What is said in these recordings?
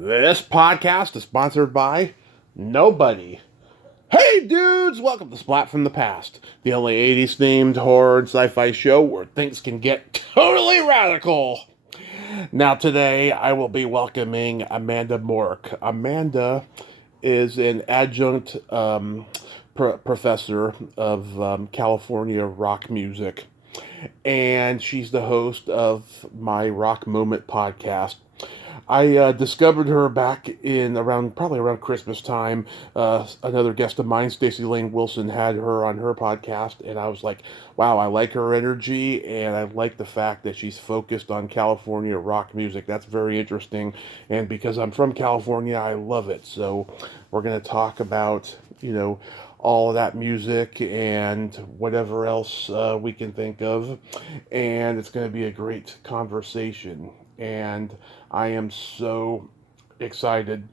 This podcast is sponsored by nobody. Hey dudes, welcome to Splat from the Past, the only 80s themed horror and sci-fi show where things can get totally radical. Now today I will be welcoming Amanda Morck. Amanda is an adjunct professor of California rock music, and she's the host of my Rock Moment podcast. I discovered her back in probably around Christmas time. Another guest of mine, Stacey Lane Wilson, had her on her podcast, and I was like, wow, I like her energy, and I like the fact that she's focused on California rock music. That's very interesting, and because I'm from California, I love it. So we're going to talk about, all of that music and whatever else we can think of, and it's going to be a great conversation. And I am so excited.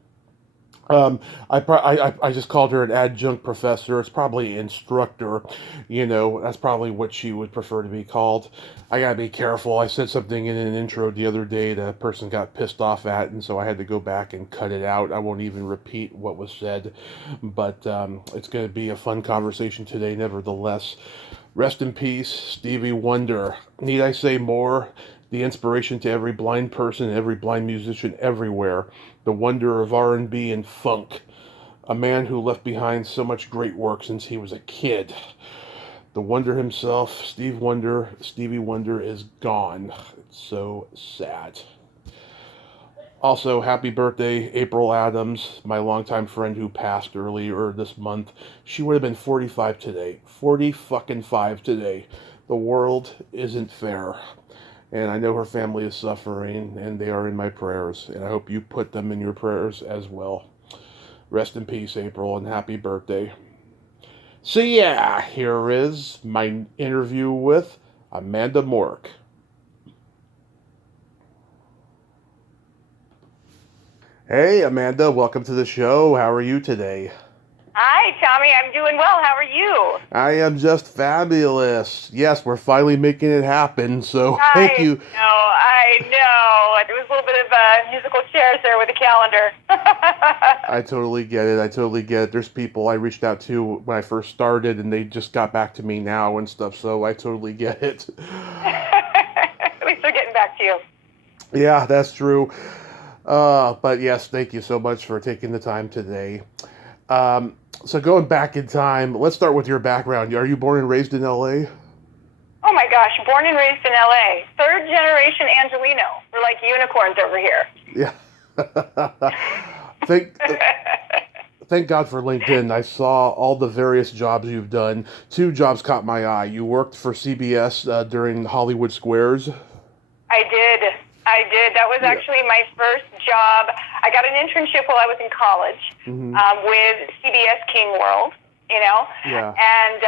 I just called her an adjunct professor. It's probably instructor. That's probably what she would prefer to be called. I gotta be careful. I said something in an intro the other day that a person got pissed off at, and so I had to go back and cut it out. I won't even repeat what was said, but it's gonna be a fun conversation today, nevertheless. Rest in peace, Stevie Wonder. Need I say more? The inspiration to every blind person, every blind musician everywhere. The wonder of R&B and funk. A man who left behind so much great work since he was a kid. The wonder himself, Stevie Wonder, is gone. It's so sad. Also, happy birthday, April Adams, my longtime friend who passed earlier this month. She would have been 45 today. 45 today. The world isn't fair. And I know her family is suffering, and they are in my prayers. And I hope you put them in your prayers as well. Rest in peace, April, and happy birthday. So yeah, here is my interview with Amanda Morck. Hey, Amanda, welcome to the show. How are you today? Hi, Tommy. I'm doing well. How are you? I am just fabulous. Yes, we're finally making it happen, so thank you. I know. There was a little bit of musical chairs there with the calendar. I totally get it. There's people I reached out to when I first started, and they just got back to me now and stuff, so I totally get it. At least they're getting back to you. Yeah, that's true. But yes, thank you so much for taking the time today. So going back in time, let's start with your background. Are you born and raised in L.A.? Oh my gosh, born and raised in L.A. Third generation Angelino. We're like unicorns over here. Yeah. Thank God for LinkedIn. I saw all the various jobs you've done. Two jobs caught my eye. You worked for CBS during Hollywood Squares. I did. That was actually my first job. I got an internship while I was in college with CBS King World, Yeah. And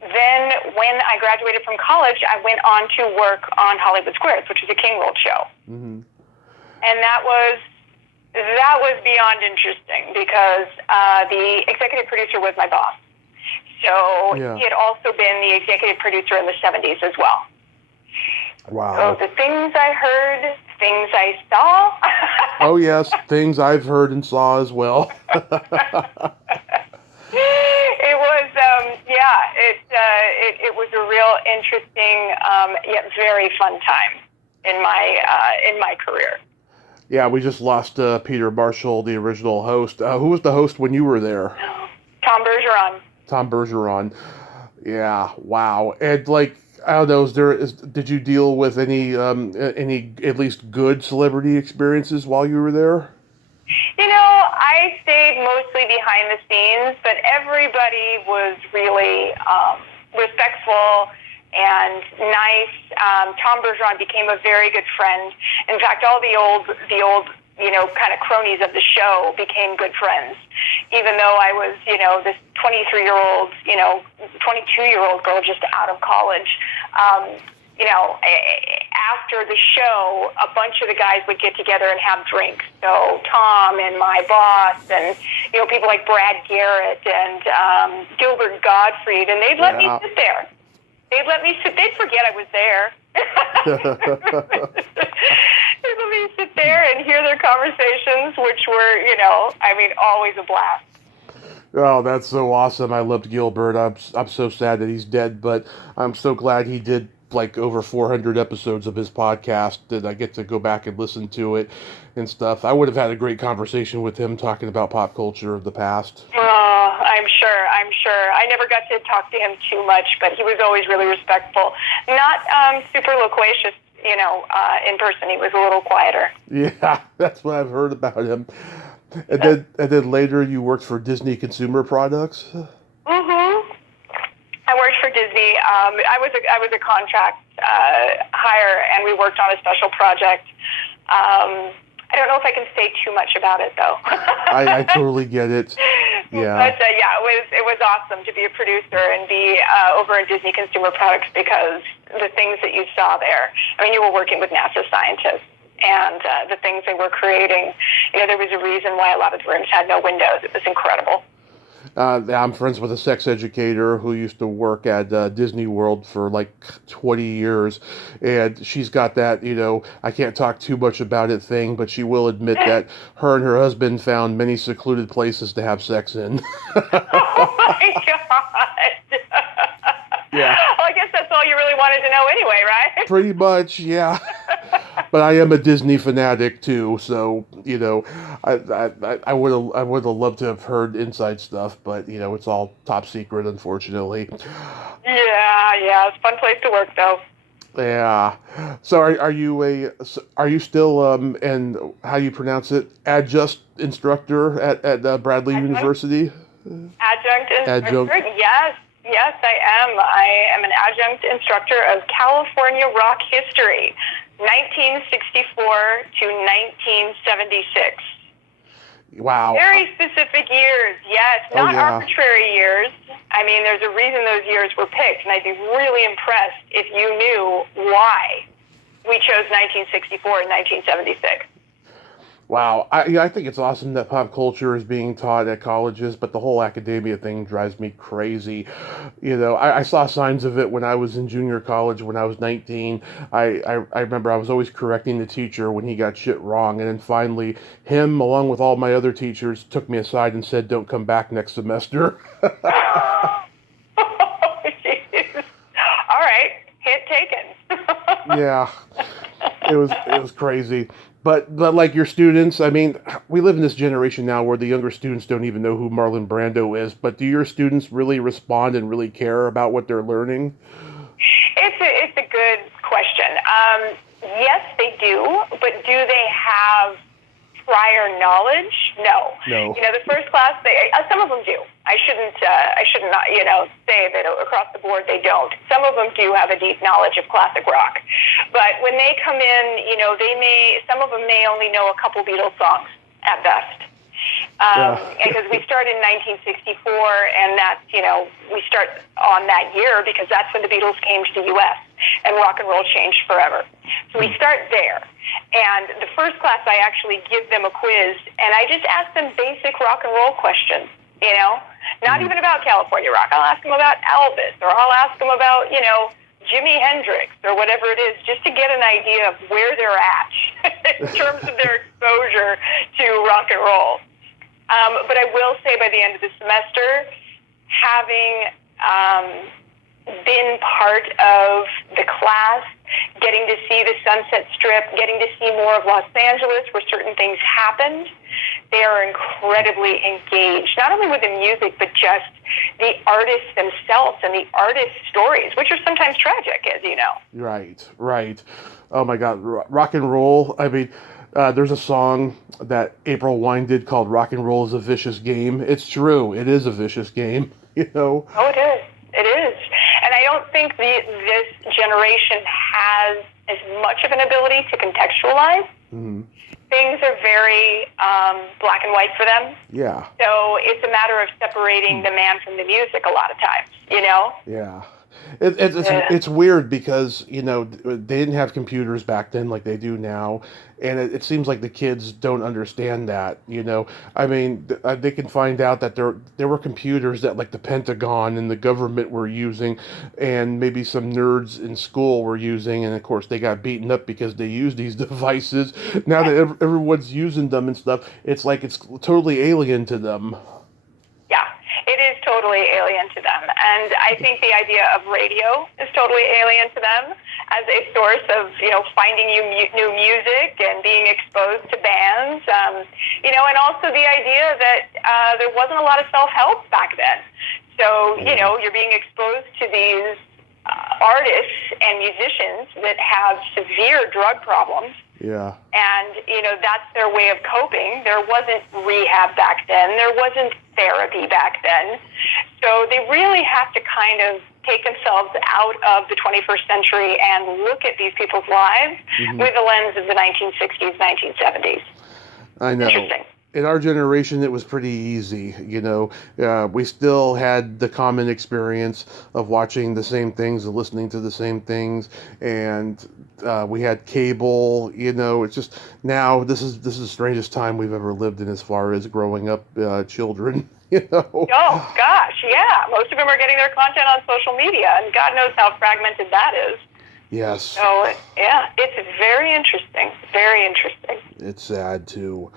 then when I graduated from college, I went on to work on Hollywood Squares, which is a King World show. Mm-hmm. And that was beyond interesting because the executive producer was my boss. So he had also been the executive producer in the 70s as well. Wow. So the things I heard, things I saw. Oh, yes, things I've heard and saw as well. It was, it was a real interesting yet very fun time in my career. Yeah, we just lost Peter Marshall, the original host. Who was the host when you were there? Tom Bergeron. Tom Bergeron. Yeah, wow. And I don't know, did you deal with any at least good celebrity experiences while you were there? I stayed mostly behind the scenes, but everybody was really respectful and nice. Tom Bergeron became a very good friend. In fact, all the old kind of cronies of the show became good friends. Even though I was, this 23-year-old, 22-year-old girl just out of college. After the show, a bunch of the guys would get together and have drinks. So Tom and my boss and, people like Brad Garrett and Gilbert Gottfried, and they'd let me sit there. They'd forget I was there. They'd let me me sit there and hear their conversations, which were, always a blast. Oh, that's so awesome. I loved Gilbert. I'm so sad that he's dead, but I'm so glad he did like over 400 episodes of his podcast that I get to go back and listen to it and stuff. I would have had a great conversation with him talking about pop culture of the past. Oh, I'm sure. I never got to talk to him too much, but he was always really respectful. Not super loquacious, in person. He was a little quieter. Yeah, that's what I've heard about him. And then later you worked for Disney Consumer Products? Mm-hmm. I worked for Disney. I was a contract hire, and we worked on a special project. I don't know if I can say too much about it, though. I totally get it. Yeah. But it was awesome to be a producer and be over in Disney Consumer Products, because the things that you saw there. I mean, you were working with NASA scientists, and the things they were creating. There was a reason why a lot of the rooms had no windows. It was incredible. I'm friends with a sex educator who used to work at Disney World for like 20 years, and she's got that, I can't talk too much about it thing, but she will admit that her and her husband found many secluded places to have sex in. Oh my God. Yeah. Well, I guess that's all you really wanted to know anyway, right? Pretty much, yeah. But I am a Disney fanatic too, so I would have loved to have heard inside stuff, but it's all top secret, unfortunately. Yeah, it's a fun place to work, though. Yeah. So are you still and how do you pronounce it, adjunct instructor at Bradley University? Adjunct instructor? Yes, I am. I am an adjunct instructor of California rock history, 1964 to 1976. Wow. Very specific years, yes. Not arbitrary years. I mean, there's a reason those years were picked, and I'd be really impressed if you knew why we chose 1964 and 1976. Wow. I think it's awesome that pop culture is being taught at colleges, but the whole academia thing drives me crazy. I saw signs of it when I was in junior college when I was 19. I remember I was always correcting the teacher when he got shit wrong, and then finally him, along with all my other teachers, took me aside and said, "Don't come back next semester." Oh, jeez. All right. Hit taken. Yeah. It was crazy. But like your students, I mean, we live in this generation now where the younger students don't even know who Marlon Brando is. But do your students really respond and really care about what they're learning? It's a good question. Yes, they do. But do they have prior knowledge? No. The first class, some of them do. I should not, say that across the board they don't. Some of them do have a deep knowledge of classic rock. But when they come in, some of them may only know a couple Beatles songs at best. Because we start in 1964, and that's, we start on that year because that's when the Beatles came to the U.S. and rock and roll changed forever. So we start there. And the first class, I actually give them a quiz, and I just ask them basic rock and roll questions, not even about California rock. I'll ask them about Elvis, or I'll ask them about, Jimi Hendrix, or whatever it is, just to get an idea of where they're at in terms of their exposure to rock and roll. But I will say by the end of the semester, having been part of the class, getting to see the Sunset Strip, getting to see more of Los Angeles where certain things happened, they are incredibly engaged, not only with the music, but just the artists themselves and the artists' stories, which are sometimes tragic, as you know. Right. Oh my God, rock and roll. I mean, there's a song that April Wine did called "Rock and Roll is a Vicious Game." It's true. It is a vicious game, Oh, it is. It is. And I don't think this generation has as much of an ability to contextualize. Mm-hmm. Things are very black and white for them. Yeah. So it's a matter of separating the man from the music a lot of times, Yeah. It's weird because, they didn't have computers back then like they do now. and it seems like the kids don't understand that. I mean, they can find out that there were computers that like the Pentagon and the government were using, and maybe some nerds in school were using, and of course they got beaten up because they used these devices. Now that everyone's using them and stuff, it's like it's totally alien to them. Yeah, it is totally alien to them. And I think the idea of radio is totally alien to them as a source of, finding new music and being exposed to bands. And also the idea that there wasn't a lot of self-help back then. So, you're being exposed to these artists and musicians that have severe drug problems. Yeah. And, that's their way of coping. There wasn't rehab back then. There wasn't therapy back then. So they really have to kind of take themselves out of the 21st century and look at these people's lives with the lens of the 1960s, 1970s. I know. Interesting. In our generation, it was pretty easy. We still had the common experience of watching the same things and listening to the same things, and we had cable. It's just now this is the strangest time we've ever lived in as far as growing up children. Oh gosh, yeah. Most of them are getting their content on social media, and God knows how fragmented that is. Yes. So yeah, it's very interesting. Very interesting. It's sad too.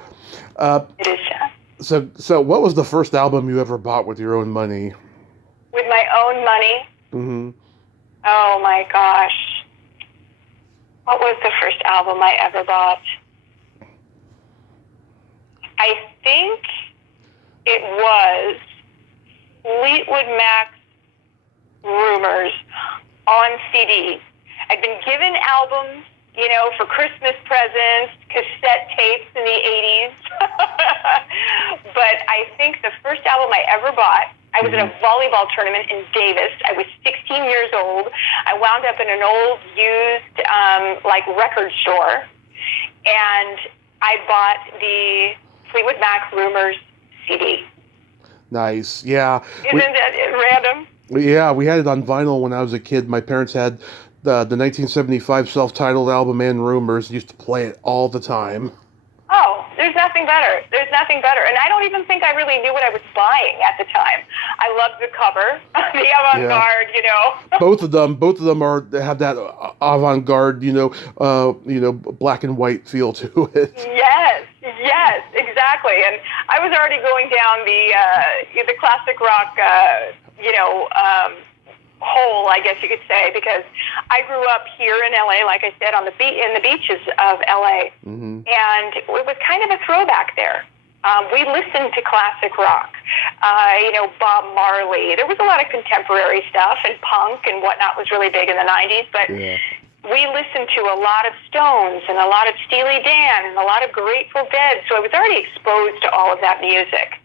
It is sad. So what was the first album you ever bought with your own money? With my own money? Mm-hmm. Oh my gosh. What was the first album I ever bought? I think it was Fleetwood Mac's Rumors on CD. I'd been given albums, for Christmas presents, cassette tapes in the 80s. But I think the first album I ever bought, I was in a volleyball tournament in Davis. I was 16 years old. I wound up in an old used record store, and I bought the Fleetwood Mac Rumors CD. Nice, yeah. Isn't that random? Yeah, we had it on vinyl when I was a kid. My parents had the 1975 self-titled album and Rumors. Used to play it all the time. Oh, there's nothing better. There's nothing better. And I don't even think I really knew what I was buying at the time. I loved the cover, the avant-garde, Both of them have that avant-garde, black and white feel to it. Yes, exactly. And I was already going down the classic rock, hole, I guess you could say, because I grew up here in LA, like I said, in the beaches of LA, and it was kind of a throwback there. We listened to classic rock, Bob Marley. There was a lot of contemporary stuff, and punk and whatnot was really big in the 90s, but we listened to a lot of Stones and a lot of Steely Dan and a lot of Grateful Dead, so I was already exposed to all of that music.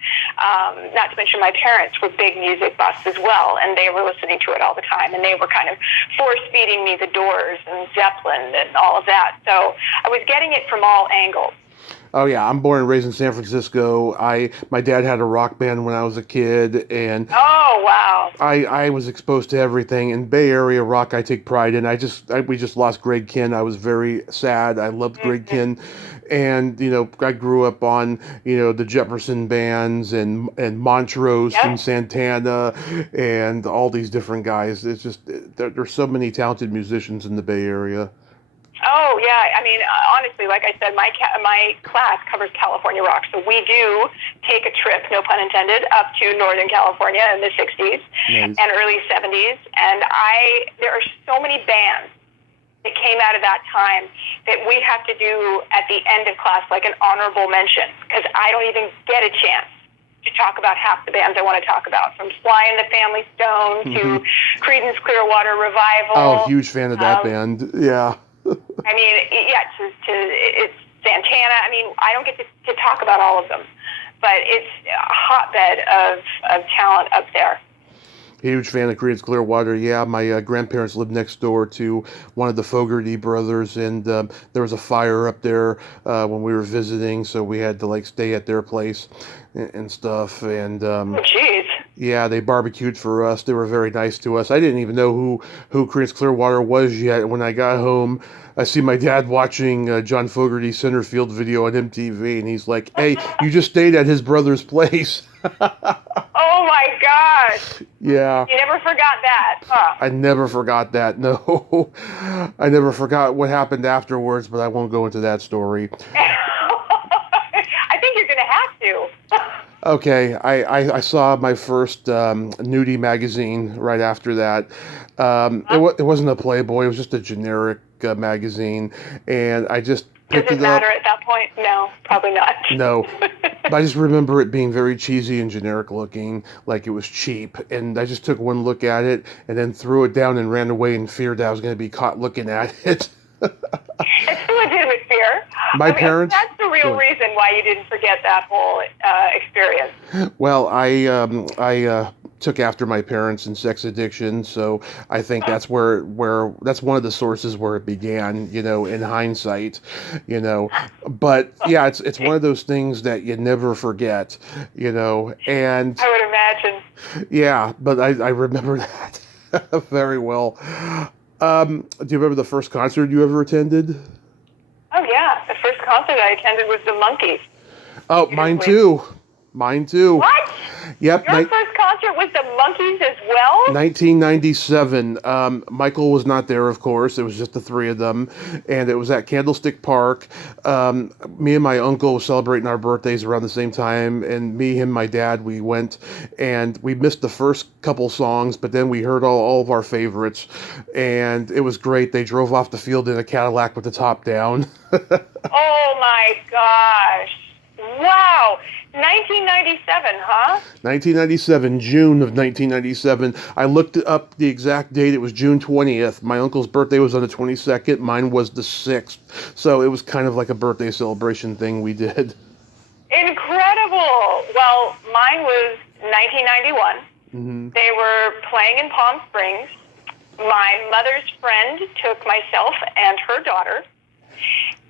Not to mention my parents were big music buffs as well, and they were listening to it all the time, and they were kind of force-feeding me the Doors and Zeppelin and all of that, so I was getting it from all angles. Oh yeah, I'm born and raised in San Francisco. My dad had a rock band when I was a kid, and oh wow, I was exposed to everything. In Bay Area rock, I take pride in. We just lost Greg Kihn. I was very sad. I loved Greg Kihn, and I grew up on the Jefferson bands and Montrose and Santana and all these different guys. It's just there's so many talented musicians in the Bay Area. Oh, yeah. I mean, honestly, like I said, my class covers California rock. So we do take a trip, no pun intended, up to Northern California in the 60s and early 70s. And there are so many bands that came out of that time that we have to do at the end of class, like an honorable mention, because I don't even get a chance to talk about half the bands I want to talk about, from Sly and the Family Stone to Creedence Clearwater Revival. Oh, huge fan of that band. Yeah. I mean, it's Santana. I mean, I don't get to talk about all of them, but it's a hotbed of talent up there. Huge fan of Creedence Clearwater. Yeah, my grandparents lived next door to one of the Fogerty brothers, and there was a fire up there when we were visiting, so we had to stay at their place and stuff. And oh, jeez. Yeah, they barbecued for us. They were very nice to us. I didn't even know who Creedence Clearwater was yet. When I got home, I see my dad watching John Fogerty's Centerfield video on MTV, and he's like, "Hey, you just stayed at his brother's place." Oh my gosh. Yeah, You never forgot that, huh? I never forgot that. No, I never forgot what happened afterwards, but I won't go into that story. I think you're going to have to. Okay, I saw my first nudie magazine right after that. Huh? It wasn't a Playboy; it was just a generic magazine, and I just Does picked it it matter up. at that point? No, probably not. No, but I just remember it being very cheesy and generic looking, like it was cheap, and I just took one look at it and then threw it down and ran away in fear that I was going to be caught looking at it. It's a legitimate fear. My I mean, parents. that's the real Go reason why you didn't forget that whole experience. Well, I took after my parents in sex addiction, so I think that's where that's one of the sources where it began, in hindsight, you know. But yeah, it's one of those things that you never forget, and I would imagine. yeah, but I remember that very well. Do you remember the first concert you ever attended? Oh yeah, the first concert I attended was the Monkees. Oh, mine too. Mine too. What? Yep. Your first concert was the Monkees as well? 1997. Michael was not there, of course. It was just the three of them, and it was at Candlestick Park. Me and my uncle were celebrating our birthdays around the same time, and me and my dad, we went, and we missed the first couple songs, but then we heard all of our favorites, and it was great. They drove off the field in a Cadillac with the top down. Oh my gosh. Wow. 1997, huh? 1997, June of 1997. I looked up the exact date. It was June 20th. My uncle's birthday was on the 22nd. Mine was the 6th. So it was kind of like a birthday celebration thing we did. Incredible. Well, mine was 1991. Mm-hmm. They were playing in Palm Springs. My mother's friend took myself and her daughter.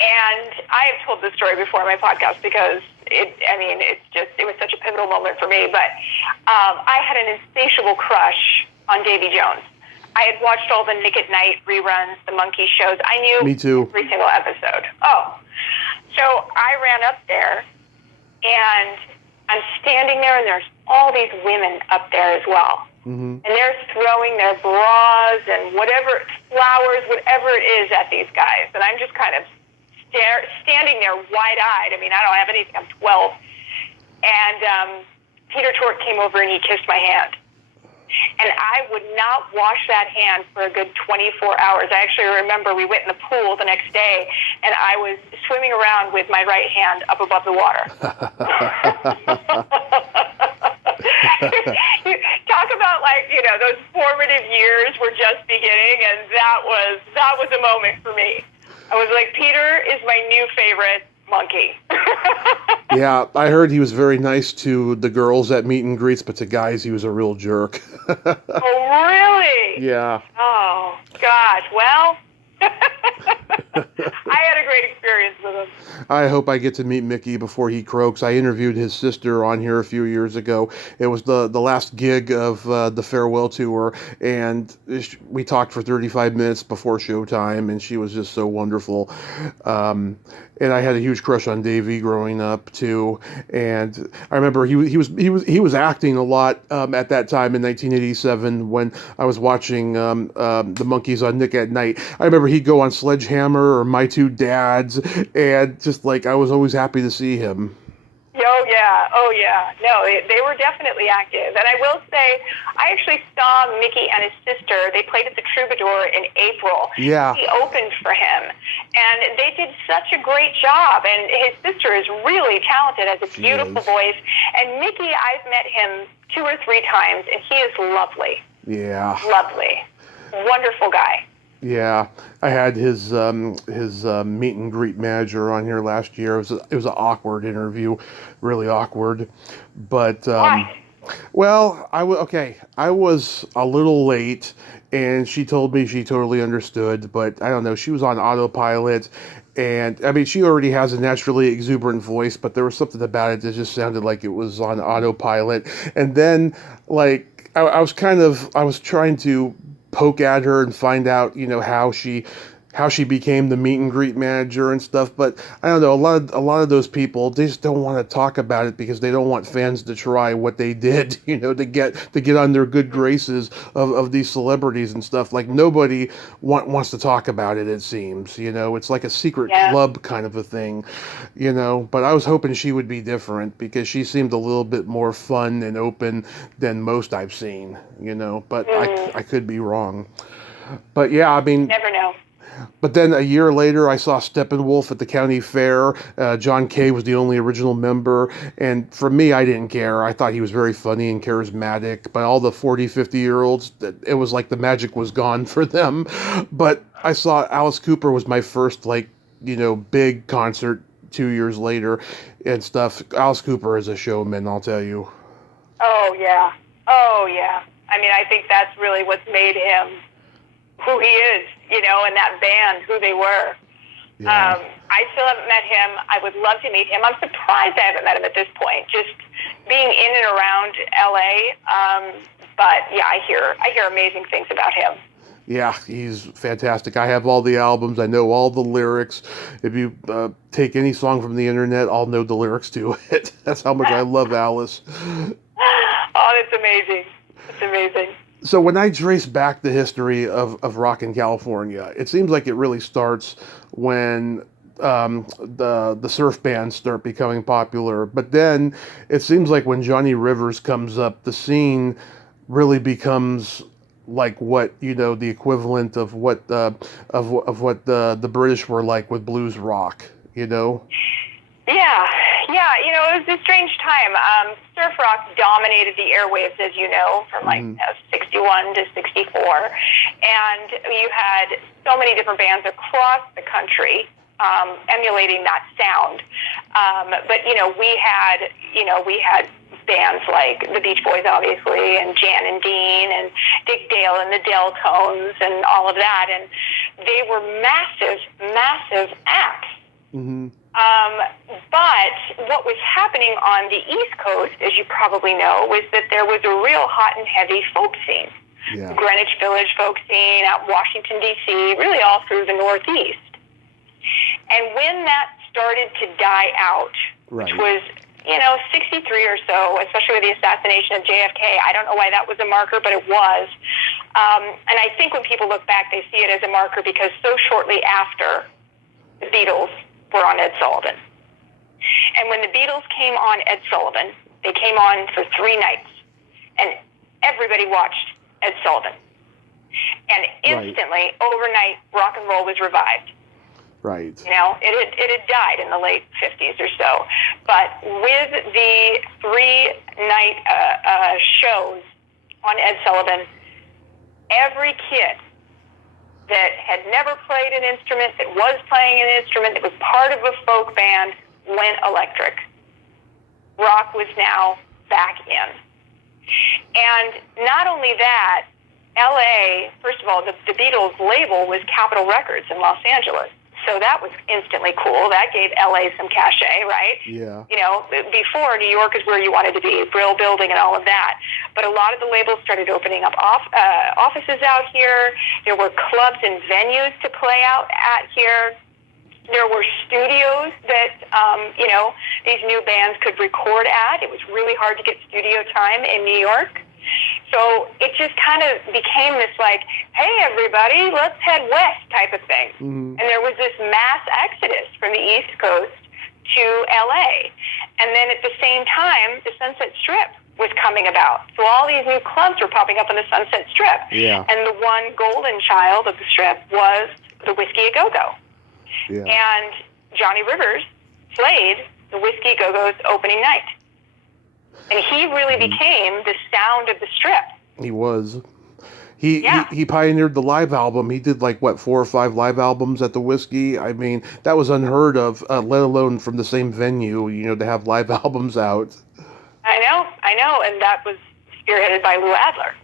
And I have told this story before on my podcast because it was such a pivotal moment for me. But I had an insatiable crush on Davy Jones. I had watched all the Nick at Night reruns, the Monkey shows. I knew Me too. every single episode. Oh. So I ran up there, and I'm standing there, and there's all these women up there as well. Mm-hmm. And they're throwing their bras and whatever, flowers, whatever it is at these guys. And I'm just kind of standing there wide-eyed. I mean, I don't have anything. I'm 12. And Peter Tork came over and he kissed my hand. And I would not wash that hand for a good 24 hours. I actually remember we went in the pool the next day, and I was swimming around with my right hand up above the water. Talk about those formative years were just beginning, and that was a moment for me. I was like, Peter is my new favorite monkey. Yeah, I heard he was very nice to the girls at meet and greets, but to guys, he was a real jerk. Oh, really? Yeah. Oh, gosh. Well, I had a great experience with him. I hope I get to meet Mickey before he croaks. I interviewed his sister on here a few years ago. It was the last gig of the farewell tour, and we talked for 35 minutes before showtime, and she was just so wonderful. And I had a huge crush on Davey growing up too. And I remember he was acting a lot at that time in 1987 when I was watching the Monkees on Nick at Night. I remember he'd go on Sledgehammer or My Two Dads, and just like I was always happy to see him. Oh yeah. No, they were definitely active. And I will say, I actually saw Mickey and his sister. They played at the Troubadour in April. Yeah. He opened for him. And they did such a great job. And his sister is really talented, has a beautiful voice. And Mickey, I've met him 2 or 3 times, and he is lovely. Yeah. Lovely. Wonderful guy. Yeah, I had his meet and greet manager on here last year. It was an awkward interview, really awkward. But Why? well, I was a little late, and she told me she totally understood. But I don't know, she was on autopilot, And I mean, she already has a naturally exuberant voice, but there was something about it that just sounded like it was on autopilot. And then, like, I was trying to poke at her and find out, how she became the meet and greet manager and stuff. But I don't know, a lot of those people, they just don't want to talk about it because they don't want fans to try what they did, to get on their good graces of these celebrities and stuff. Like nobody wants to talk about it. It seems, it's like a secret Yeah. club kind of a thing, But I was hoping she would be different because she seemed a little bit more fun and open than most I've seen, But I could be wrong. But yeah, I mean, Never know. but then a year later, I saw Steppenwolf at the county fair. John Kay was the only original member. And for me, I didn't care. I thought he was very funny and charismatic. But all the 40, 50-year-olds, it was like the magic was gone for them. But I saw Alice Cooper was my first, big concert 2 years later and stuff. Alice Cooper is a showman, I'll tell you. Oh, yeah. Oh, yeah. I mean, I think that's really what's made him who he is, and that band, who they were. Yeah. I still haven't met him. I would love to meet him. I'm surprised I haven't met him at this point, just being in and around LA. But yeah, I hear amazing things about him. Yeah, he's fantastic. I have all the albums. I know all the lyrics. If you take any song from the internet, I'll know the lyrics to it. That's how much I love Alice. Oh, that's amazing. It's amazing. So when I trace back the history of rock in California, it seems like it really starts when the surf bands start becoming popular. But then it seems like when Johnny Rivers comes up, the scene really becomes like what the equivalent of what the British were like with blues rock. Yeah, it was a strange time. Surf rock dominated the airwaves, as you know, from 61 to 64. And you had so many different bands across the country emulating that sound. But, we had bands like the Beach Boys, obviously, and Jan and Dean, and Dick Dale and the Deltones, and all of that. And they were massive, massive acts. Mm-hmm. But what was happening on the East Coast, as you probably know, was that there was a real hot and heavy folk scene. Yeah. Greenwich Village folk scene, out Washington, D.C., really all through the Northeast. And when that started to die out, Right. which was, 63 or so, especially with the assassination of JFK, I don't know why that was a marker, but it was. And I think when people look back, they see it as a marker because so shortly after, the Beatles were on Ed Sullivan. And when the Beatles came on Ed Sullivan, they came on for 3 nights. And everybody watched Ed Sullivan. And instantly, overnight, rock and roll was revived. Right. It had died in the late 50s or so. But with the 3-night shows on Ed Sullivan, every kid that had never played an instrument, that was playing an instrument, that was part of a folk band, went electric. Rock was now back in. And not only that, LA, first of all, the Beatles label was Capitol Records in Los Angeles. So that was instantly cool. That gave LA some cachet, right? Yeah. Before, New York is where you wanted to be, Brill Building and all of that. But a lot of the labels started opening up offices out here. There were clubs and venues to play out at here. There were studios that, these new bands could record at. It was really hard to get studio time in New York. So it just kind of became this hey, everybody, let's head west type of thing. Mm-hmm. And there was this mass exodus from the East Coast to LA. And then at the same time, the Sunset Strip was coming about. So all these new clubs were popping up on the Sunset Strip. Yeah. And the one golden child of the Strip was the Whiskey A Go-Go. Yeah. And Johnny Rivers played the Whiskey A Go-Go's opening night. And he really became the sound of the Strip. He was. He pioneered the live album. He did 4 or 5 live albums at the Whiskey. I mean, that was unheard of, let alone from the same venue, to have live albums out. I know. And that was spearheaded by Lou Adler.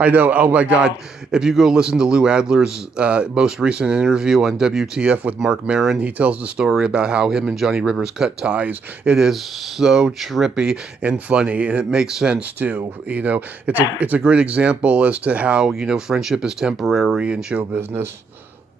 I know. Oh my So, God! If you go listen to Lou Adler's most recent interview on WTF with Mark Maron, he tells the story about how him and Johnny Rivers cut ties. It is so trippy and funny, and it makes sense too. It's a great example as to how friendship is temporary in show business.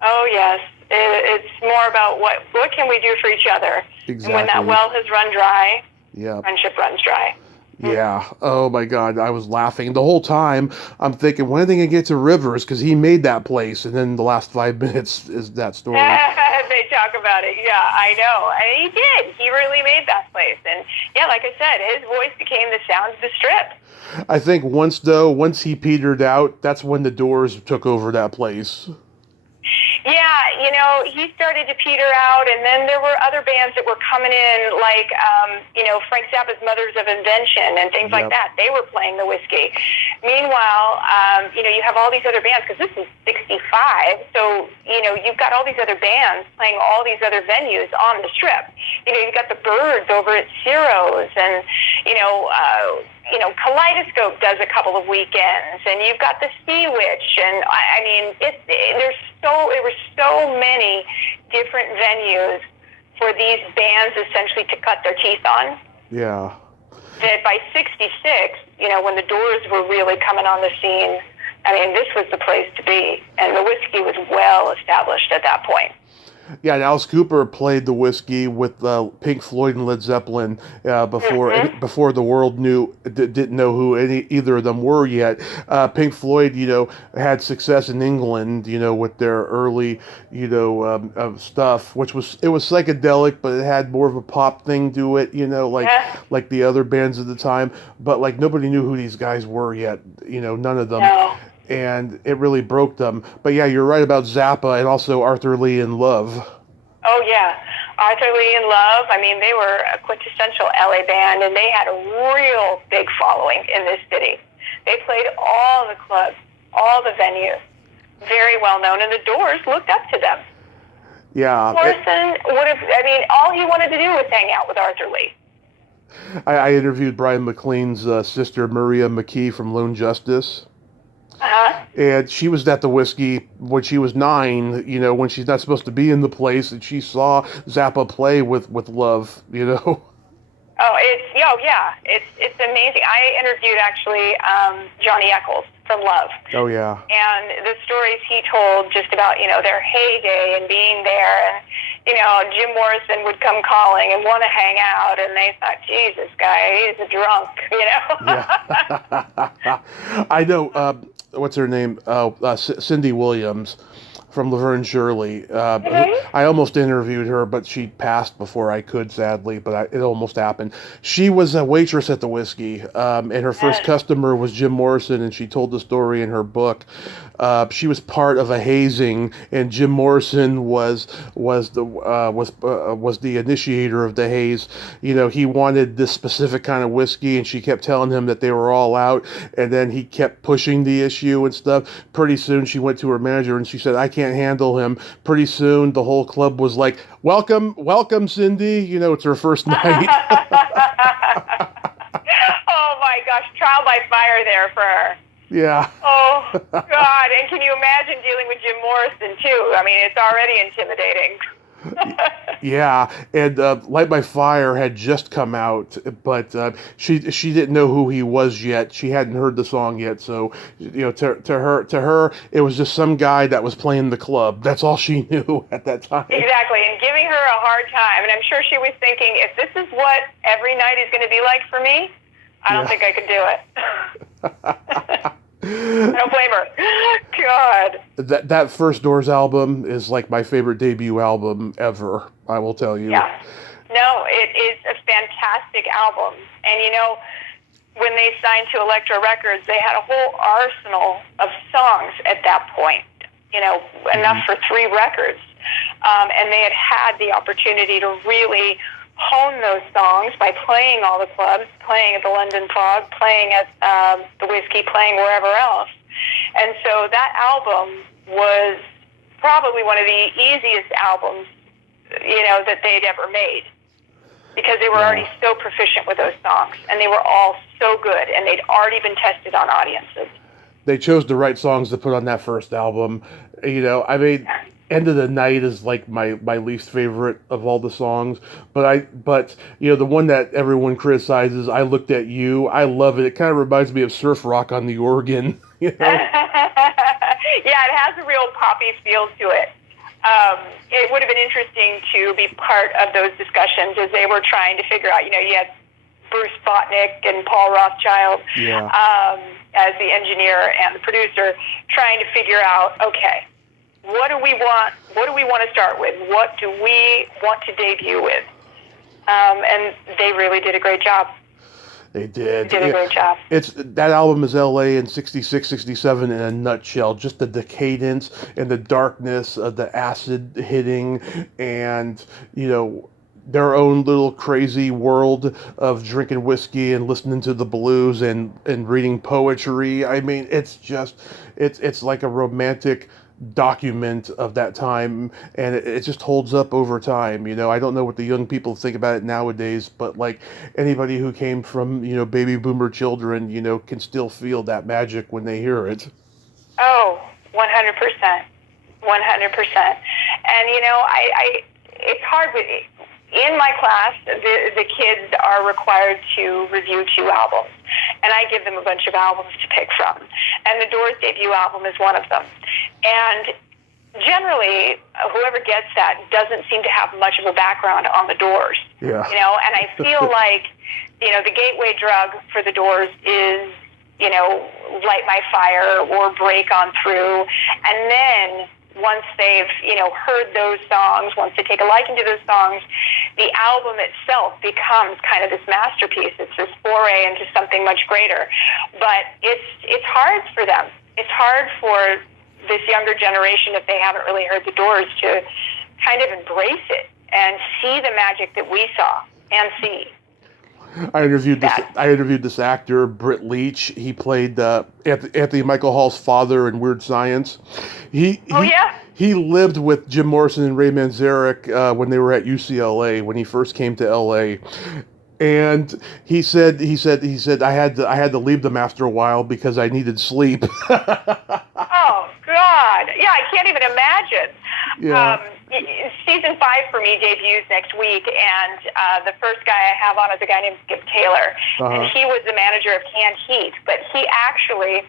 oh yes, it's more about what can we do for each other, and when that Exactly. well has run dry, Yeah. friendship runs dry. Yeah. Oh my God. I was laughing the whole time. I'm thinking, when are they gonna get to Rivers? Because he made that place, and then the last 5 minutes is that story. They talk about it. Yeah, I know. And he did. He really made that place. And yeah, like I said, his voice became the sound of the Strip. I think once he petered out, that's when the Doors took over that place. Yeah, he started to peter out, and then there were other bands that were coming in, like, Frank Zappa's Mothers of Invention and things like Yep. that. They were playing the Whiskey. Meanwhile, you have all these other bands, because this is 65, so, you've got all these other bands playing all these other venues on the Strip. You've got the Byrds over at Ciro's, and, Kaleidoscope does a couple of weekends, and you've got the Sea Witch, and I mean, there were so many different venues for these bands essentially to cut their teeth on. Yeah. That by '66, when the Doors were really coming on the scene, I mean, this was the place to be, and the Whiskey was well established at that point. Yeah, and Alice Cooper played the Whiskey with Pink Floyd and Led Zeppelin before the world didn't know who either of them were yet. Pink Floyd, had success in England, with their early, stuff, which was psychedelic, but it had more of a pop thing to it, like the other bands at the time. But like nobody knew who these guys were yet, none of them. No. And it really broke them. But yeah, you're right about Zappa and also Arthur Lee in Love. Oh, yeah. Arthur Lee and Love, I mean, they were a quintessential LA band, and they had a real big following in this city. They played all the clubs, all the venues, very well known, and the Doors looked up to them. Yeah. Morrison all he wanted to do was hang out with Arthur Lee. I interviewed Brian McLean's sister, Maria McKee from Lone Justice. Uh-huh. And she was at the Whiskey when she was 9, when she's not supposed to be in the place, and she saw Zappa play with Love, Oh, it's amazing. I interviewed actually Johnny Eccles from Love. Oh yeah. And the stories he told just about their heyday and being there, and Jim Morrison would come calling and want to hang out, and they thought, "Geez, this guy, he's a drunk," Yeah. I know. What's her name? Cindy Williams from Laverne Shirley. I almost interviewed her, but she passed before I could, sadly, but it almost happened. She was a waitress at the Whiskey, and her first customer was Jim Morrison, and she told the story in her book. She was part of a hazing, and Jim Morrison was the initiator of the haze. He wanted this specific kind of whiskey, and she kept telling him that they were all out, and then he kept pushing the issue and stuff. Pretty soon, she went to her manager, and she said, "I can't handle him." Pretty soon, the whole club was like, welcome, Cindy. It's her first night. Oh my gosh, trial by fire there for her. Yeah. Oh, God. And can you imagine dealing with Jim Morrison, too? I mean, it's already intimidating. Yeah, and Light by Fire had just come out, but she didn't know who he was yet. She hadn't heard the song yet, so to her it was just some guy that was playing the club. That's all she knew at that time. Exactly, and giving her a hard time. And I'm sure she was thinking, if this is what every night is going to be like for me, I don't think I could do it. I don't blame her. God. That first Doors album is like my favorite debut album ever, I will tell you. Yeah. No, it is a fantastic album. And when they signed to Elektra Records, they had a whole arsenal of songs at that point, enough for 3 records. And they had the opportunity to really hone those songs by playing all the clubs, playing at the London Fog, playing at the Whiskey, playing wherever else. And so that album was probably one of the easiest albums, that they'd ever made, because they were already so proficient with those songs, and they were all so good, and they'd already been tested on audiences. They chose the right songs to put on that first album. I mean, End of the Night is like my least favorite of all the songs, but the one that everyone criticizes, I Looked at You, I love it. It kind of reminds me of surf rock on the organ, Yeah, it has a real poppy feel to it. It would have been interesting to be part of those discussions as they were trying to figure out, you had Bruce Botnick and Paul Rothschild as the engineer and the producer, trying to figure out, okay, what do we want? What do we want to start with? What do we want to debut with? And they really did a great job. They did. Did a great job. That album is LA in 66, 67 in a nutshell. Just the decadence and the darkness of the acid hitting and, their own little crazy world of drinking whiskey and listening to the blues and reading poetry. I mean, it's like a romantic document of that time, and it just holds up over time. I don't know what the young people think about it nowadays, but like anybody who came from baby boomer children can still feel that magic when they hear it. Oh, 100%. And I it's hard with in my class, the kids are required to review 2 albums, and I give them a bunch of albums to pick from, and the Doors debut album is one of them. And generally, whoever gets that doesn't seem to have much of a background on the Doors. Yeah. And I feel like, the gateway drug for the Doors is, Light My Fire or Break On Through. And then once they've, heard those songs, once they take a liking to those songs, the album itself becomes kind of this masterpiece. It's this foray into something much greater. But it's hard for them. It's hard for this younger generation, if they haven't really heard the Doors, to kind of embrace it and see the magic that we saw and see. I interviewed this actor, Britt Leach. He played Anthony Michael Hall's father in Weird Science. He lived with Jim Morrison and Ray Manzarek when they were at UCLA when he first came to LA. And he said I had to leave them after a while because I needed sleep. Oh God, yeah, I can't even imagine. Yeah. Season 5 for me debuts next week, and the first guy I have on is a guy named Skip Taylor, and he was the manager of Canned Heat, but he actually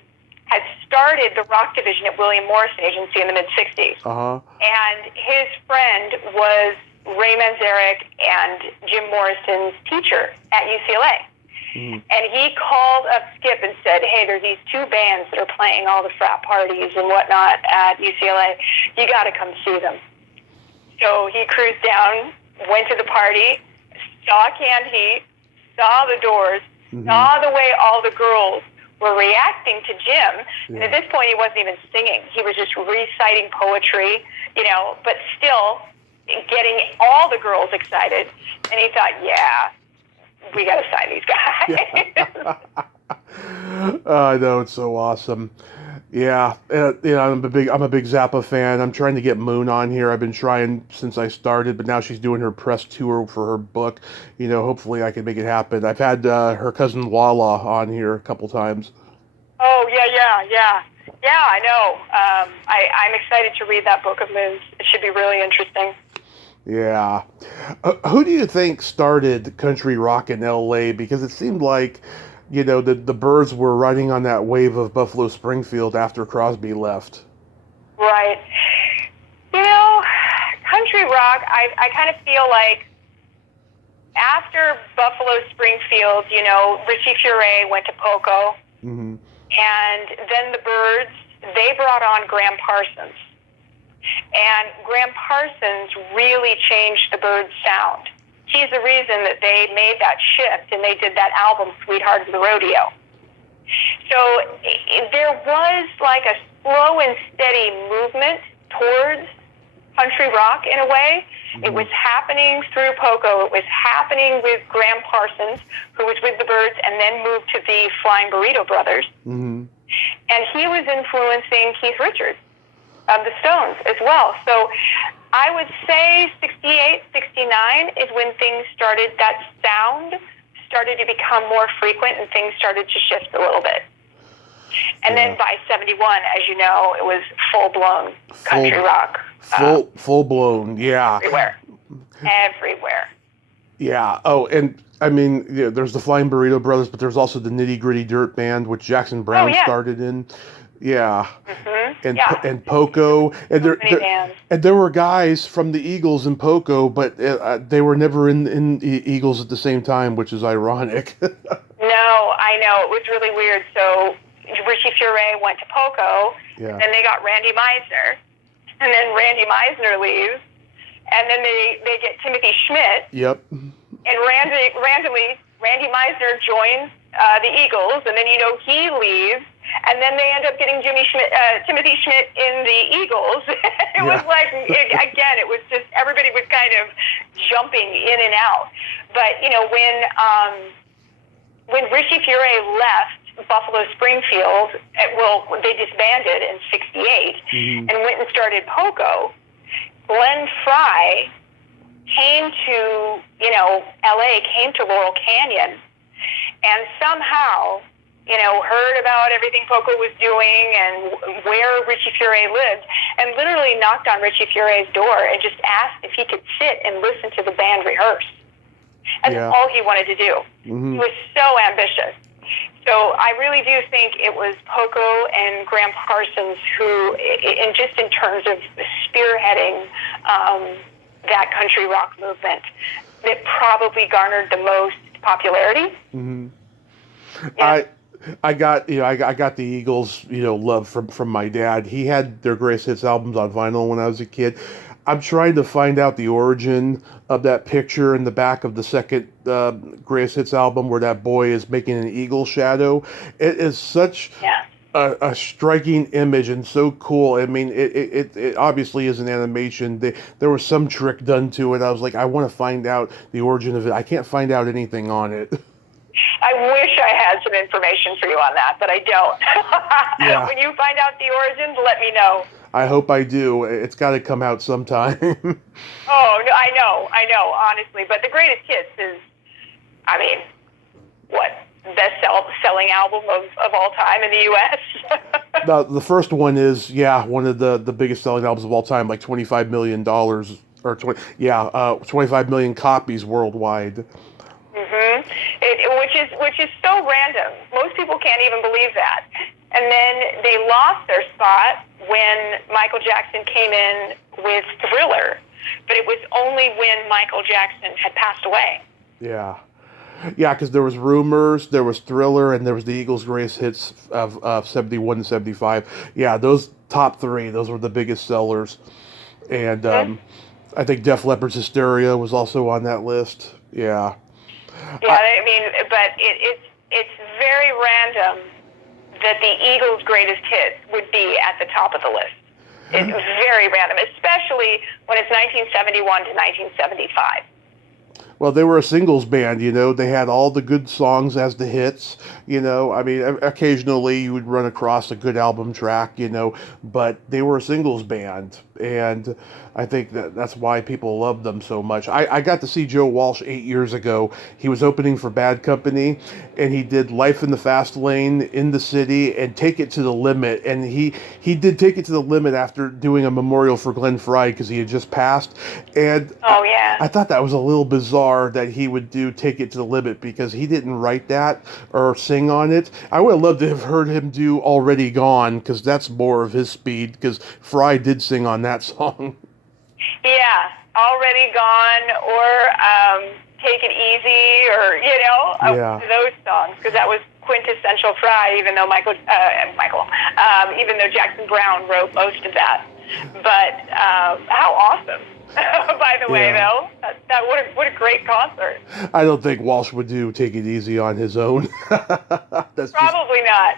had started the rock division at William Morrison Agency in the mid-'60s. And his friend was Ray Manzarek and Jim Morrison's teacher at UCLA. And he called up Skip and said, hey, there's these 2 bands that are playing all the frat parties and whatnot at UCLA. You got to come see them. So he cruised down, went to the party, saw Canned Heat, saw the Doors, saw the way all the girls were reacting to Jim. Yeah. And at this point, he wasn't even singing. He was just reciting poetry, but still getting all the girls excited. And he thought, yeah, we got to sign these guys. I know, it's so awesome. Yeah, I'm a big Zappa fan. I'm trying to get Moon on here. I've been trying since I started, but now she's doing her press tour for her book. Hopefully I can make it happen. I've had her cousin Lala on here a couple times. Oh yeah, I know. I'm excited to read that book of Moon's. It should be really interesting. Yeah. Who do you think started country rock in L.A.? Because it seemed like the Byrds were riding on that wave of Buffalo Springfield after Crosby left. Right. Country rock, I kind of feel like after Buffalo Springfield, Richie Furay went to Poco. And then the Byrds, they brought on Graham Parsons. And Graham Parsons really changed the Byrds' sound. He's the reason that they made that shift and they did that album, Sweetheart of the Rodeo. So there was like a slow and steady movement towards country rock in a way. It was happening through Poco. It was happening with Graham Parsons, who was with the Byrds and then moved to the Flying Burrito Brothers. And he was influencing Keith Richards of the Stones as well. So I would say 68, 69 is when things started, that sound started to become more frequent and things started to shift a little bit. And then by 71, as you know, it was full-blown country rock. Full-blown, yeah. Everywhere. Yeah. Oh, and I mean, yeah, there's the Flying Burrito Brothers, but there's also the Nitty Gritty Dirt Band, which Jackson Browne started in. Yeah. Mm-hmm. And Poco, and there were guys from the Eagles in Poco, but they were never in Eagles at the same time, which is ironic. No, I know, it was really weird. So Richie Furay went to Poco, and then they got Randy Meisner, and then Randy Meisner leaves, and then they get Timothy Schmidt. Yep. And randomly, Randy Meisner joins the Eagles, and then he leaves, and then they end up getting Timothy Schmidt in the Eagles. It was like, again, it was just, everybody was kind of jumping in and out. But, when Richie Furay left Buffalo Springfield, they disbanded in 68 and went and started Poco, Glenn Frey came to, LA, came to Laurel Canyon, and somehow, heard about everything Poco was doing and where Richie Furay lived, and literally knocked on Richie Furay's door and just asked if he could sit and listen to the band rehearse. That's all he wanted to do. He was so ambitious. So I really do think it was Poco and Graham Parsons who, in terms of spearheading that country rock movement, that probably garnered the most popularity. Mm-hmm. Yeah. I got the Eagles, love from my dad. He had their greatest hits albums on vinyl when I was a kid. I'm trying to find out the origin of that picture in the back of the second greatest hits album where that boy is making an eagle shadow. It is such a striking image and so cool. I mean, it obviously is an animation. There was some trick done to it. I was like, I want to find out the origin of it. I can't find out anything on it. I wish I had some information for you on that, but I don't. When you find out the origins, let me know. I hope I do. It's got to come out sometime. Oh, no, I know, honestly. But the greatest hits is, best-selling album of all time in the U.S.? The first one is, one of the biggest selling albums of all time, like $25 million, or 25 million copies worldwide. Mm-hmm. Which is so random. Most people can't even believe that. And then they lost their spot when Michael Jackson came in with Thriller, but it was only when Michael Jackson had passed away. Yeah, because there was Rumors, there was Thriller, and there was the Eagles' greatest hits of 71 and 75. Yeah, those top three, those were the biggest sellers. And I think Def Leppard's Hysteria was also on that list. Yeah. Yeah, but it's very random that the Eagles' greatest hits would be at the top of the list. It's very random, especially when it's 1971 to 1975. Well, they were a singles band, They had all the good songs as the hits, Occasionally you would run across a good album track, but they were a singles band. And I think that's why people love them so much. I got to see Joe Walsh 8 years ago. He was opening for Bad Company, and he did Life in the Fast Lane, In the City, and Take It to the Limit. And he did Take It to the Limit after doing a memorial for Glenn Frey because he had just passed. And I thought that was a little bizarre that he would do Take It to the Limit because he didn't write that or sing on it. I would have loved to have heard him do Already Gone because that's more of his speed because Frey did sing on that song. Yeah, Already Gone or Take It Easy or, those songs because that was quintessential Frey, even though even though Jackson Browne wrote most of that. But how awesome. By the way, though, what a great concert. I don't think Walsh would do Take It Easy on his own. Probably not.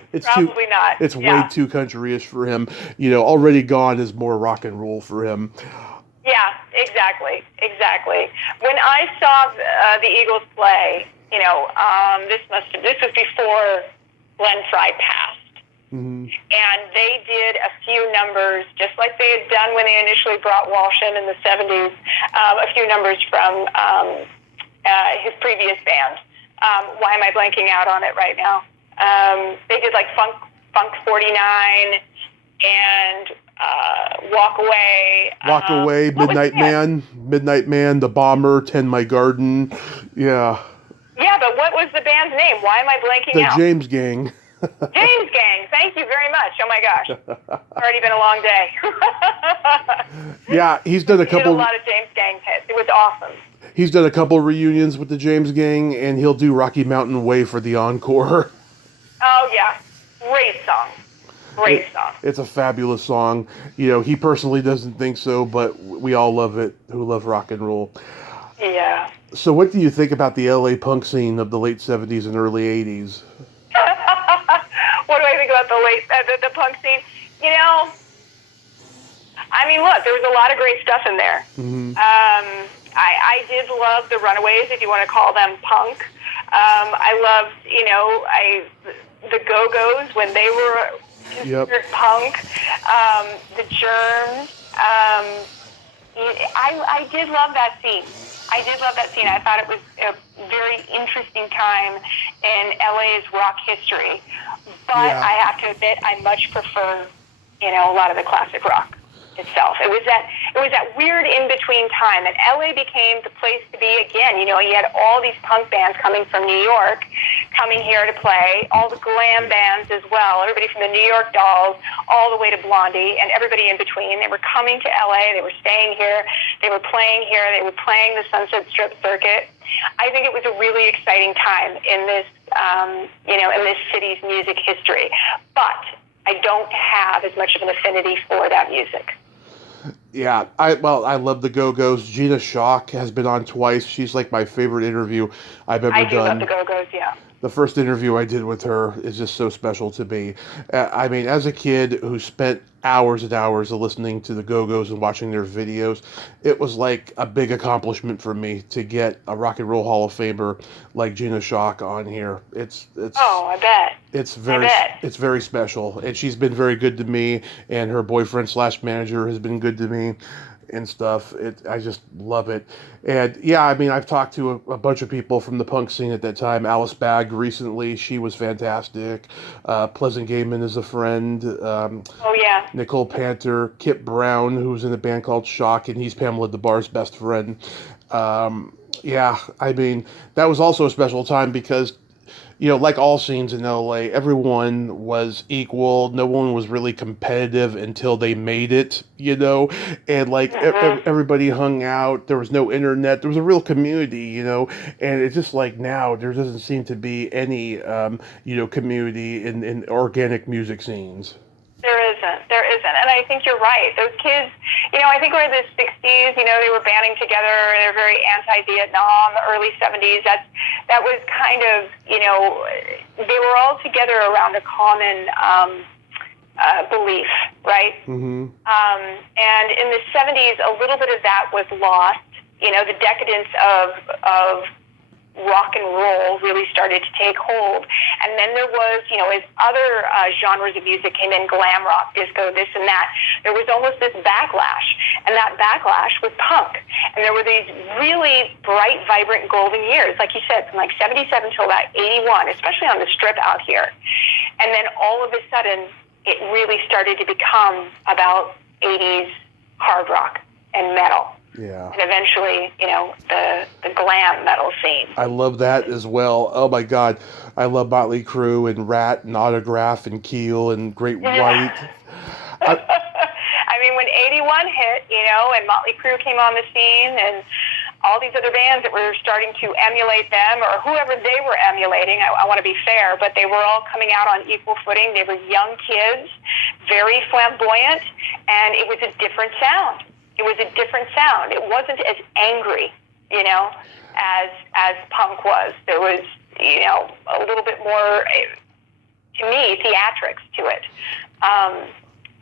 It's way too country-ish for him. Already Gone is more rock and roll for him. Yeah, exactly. When I saw the Eagles play, this was before Glenn Frey passed. Mm-hmm. And they did a few numbers, just like they had done when they initially brought Walsh in the 70s, a few numbers from his previous band. Why am I blanking out on it right now? They did like Funk 49, and Walk Away. Walk Away, Midnight Man, The Bomber, Tend My Garden. Yeah. Yeah, but what was the band's name? Why am I blanking The out? James Gang. James Gang. Thank you very much. Oh my gosh. Already been a long day. Yeah, he's done a couple. He did a lot of James Gang hits. It was awesome. He's done a couple reunions with the James Gang, and he'll do Rocky Mountain Way for the encore. Oh yeah. Great song. Great song. It's a fabulous song. You know, he personally doesn't think so, but we all love it who love rock and roll. Yeah. So what do you think about the LA punk scene of the late 70s and early 80s? What do I think about the punk scene? You know, I mean, look, there was a lot of great stuff in there. Mm-hmm. I did love the Runaways, if you want to call them punk. I loved, you know, the Go-Go's when they were considered punk. The Germs. I did love that scene. I thought it was a very interesting time in LA's rock history. But I have to admit, I much prefer, you know, a lot of the classic rock itself. It was that weird in-between time, and LA became the place to be again. You know, you had all these punk bands coming from New York, coming here to play, all the glam bands as well, everybody from the New York Dolls all the way to Blondie, and everybody in between. They were coming to LA, they were staying here, they were playing here, they were playing the Sunset Strip circuit. I think it was a really exciting time in this, you know, in this city's music history. But I don't have as much of an affinity for that music. Yeah, I love the Go-Go's. Gina Shock has been on twice. She's like my favorite interview I've ever done. I do love the Go-Go's, yeah. The first interview I did with her is just so special to me. I mean, as a kid who spent hours and hours of listening to the Go-Go's and watching their videos, it was like a big accomplishment for me to get a Rock and Roll Hall of Famer like Gina Shock on here. It's oh, I bet. It's very special, and she's been very good to me, and her boyfriend / manager has been good to me and stuff. I just love it. And yeah, I mean, I've talked to a bunch of people from the punk scene at that time. Alice Bagg recently, she was fantastic. Pleasant Gayman is a friend. Oh yeah. Nicole Panther, Kip Brown, who's in a band called Shock, and he's Pamela DeBar's best friend. Yeah, I mean, that was also a special time because, you know, like all scenes in LA, everyone was equal. No one was really competitive until they made it, you know, and like everybody hung out. There was no internet. There was a real community, you know, and it's just like now there doesn't seem to be any, you know, community in organic music scenes. There isn't. And I think you're right. Those kids, you know, I think we're in the 60s, you know, they were banding together. They were very anti-Vietnam, early 70s. That was kind of, you know, they were all together around a common belief, right? Mm-hmm. And in the 70s, a little bit of that was lost. You know, the decadence of rock and roll really started to take hold. And then there was, you know, as other genres of music came in, glam rock, disco, this and that, there was almost this backlash. And that backlash was punk. And there were these really bright, vibrant golden years, like you said, from like 77 till about 81, especially on the Strip out here. And then all of a sudden, it really started to become about 80s hard rock and metal. Yeah. And eventually, you know, the glam metal scene. I love that as well. Oh my God. I love Motley Crue and Rat and Autograph and Keel and Great White. I mean, when 81 hit, you know, and Motley Crue came on the scene and all these other bands that were starting to emulate them or whoever they were emulating, I want to be fair, but they were all coming out on equal footing. They were young kids, very flamboyant, and it was a different sound. It was a different sound. It wasn't as angry, you know, as punk was. There was, you know, a little bit more, to me, theatrics to it.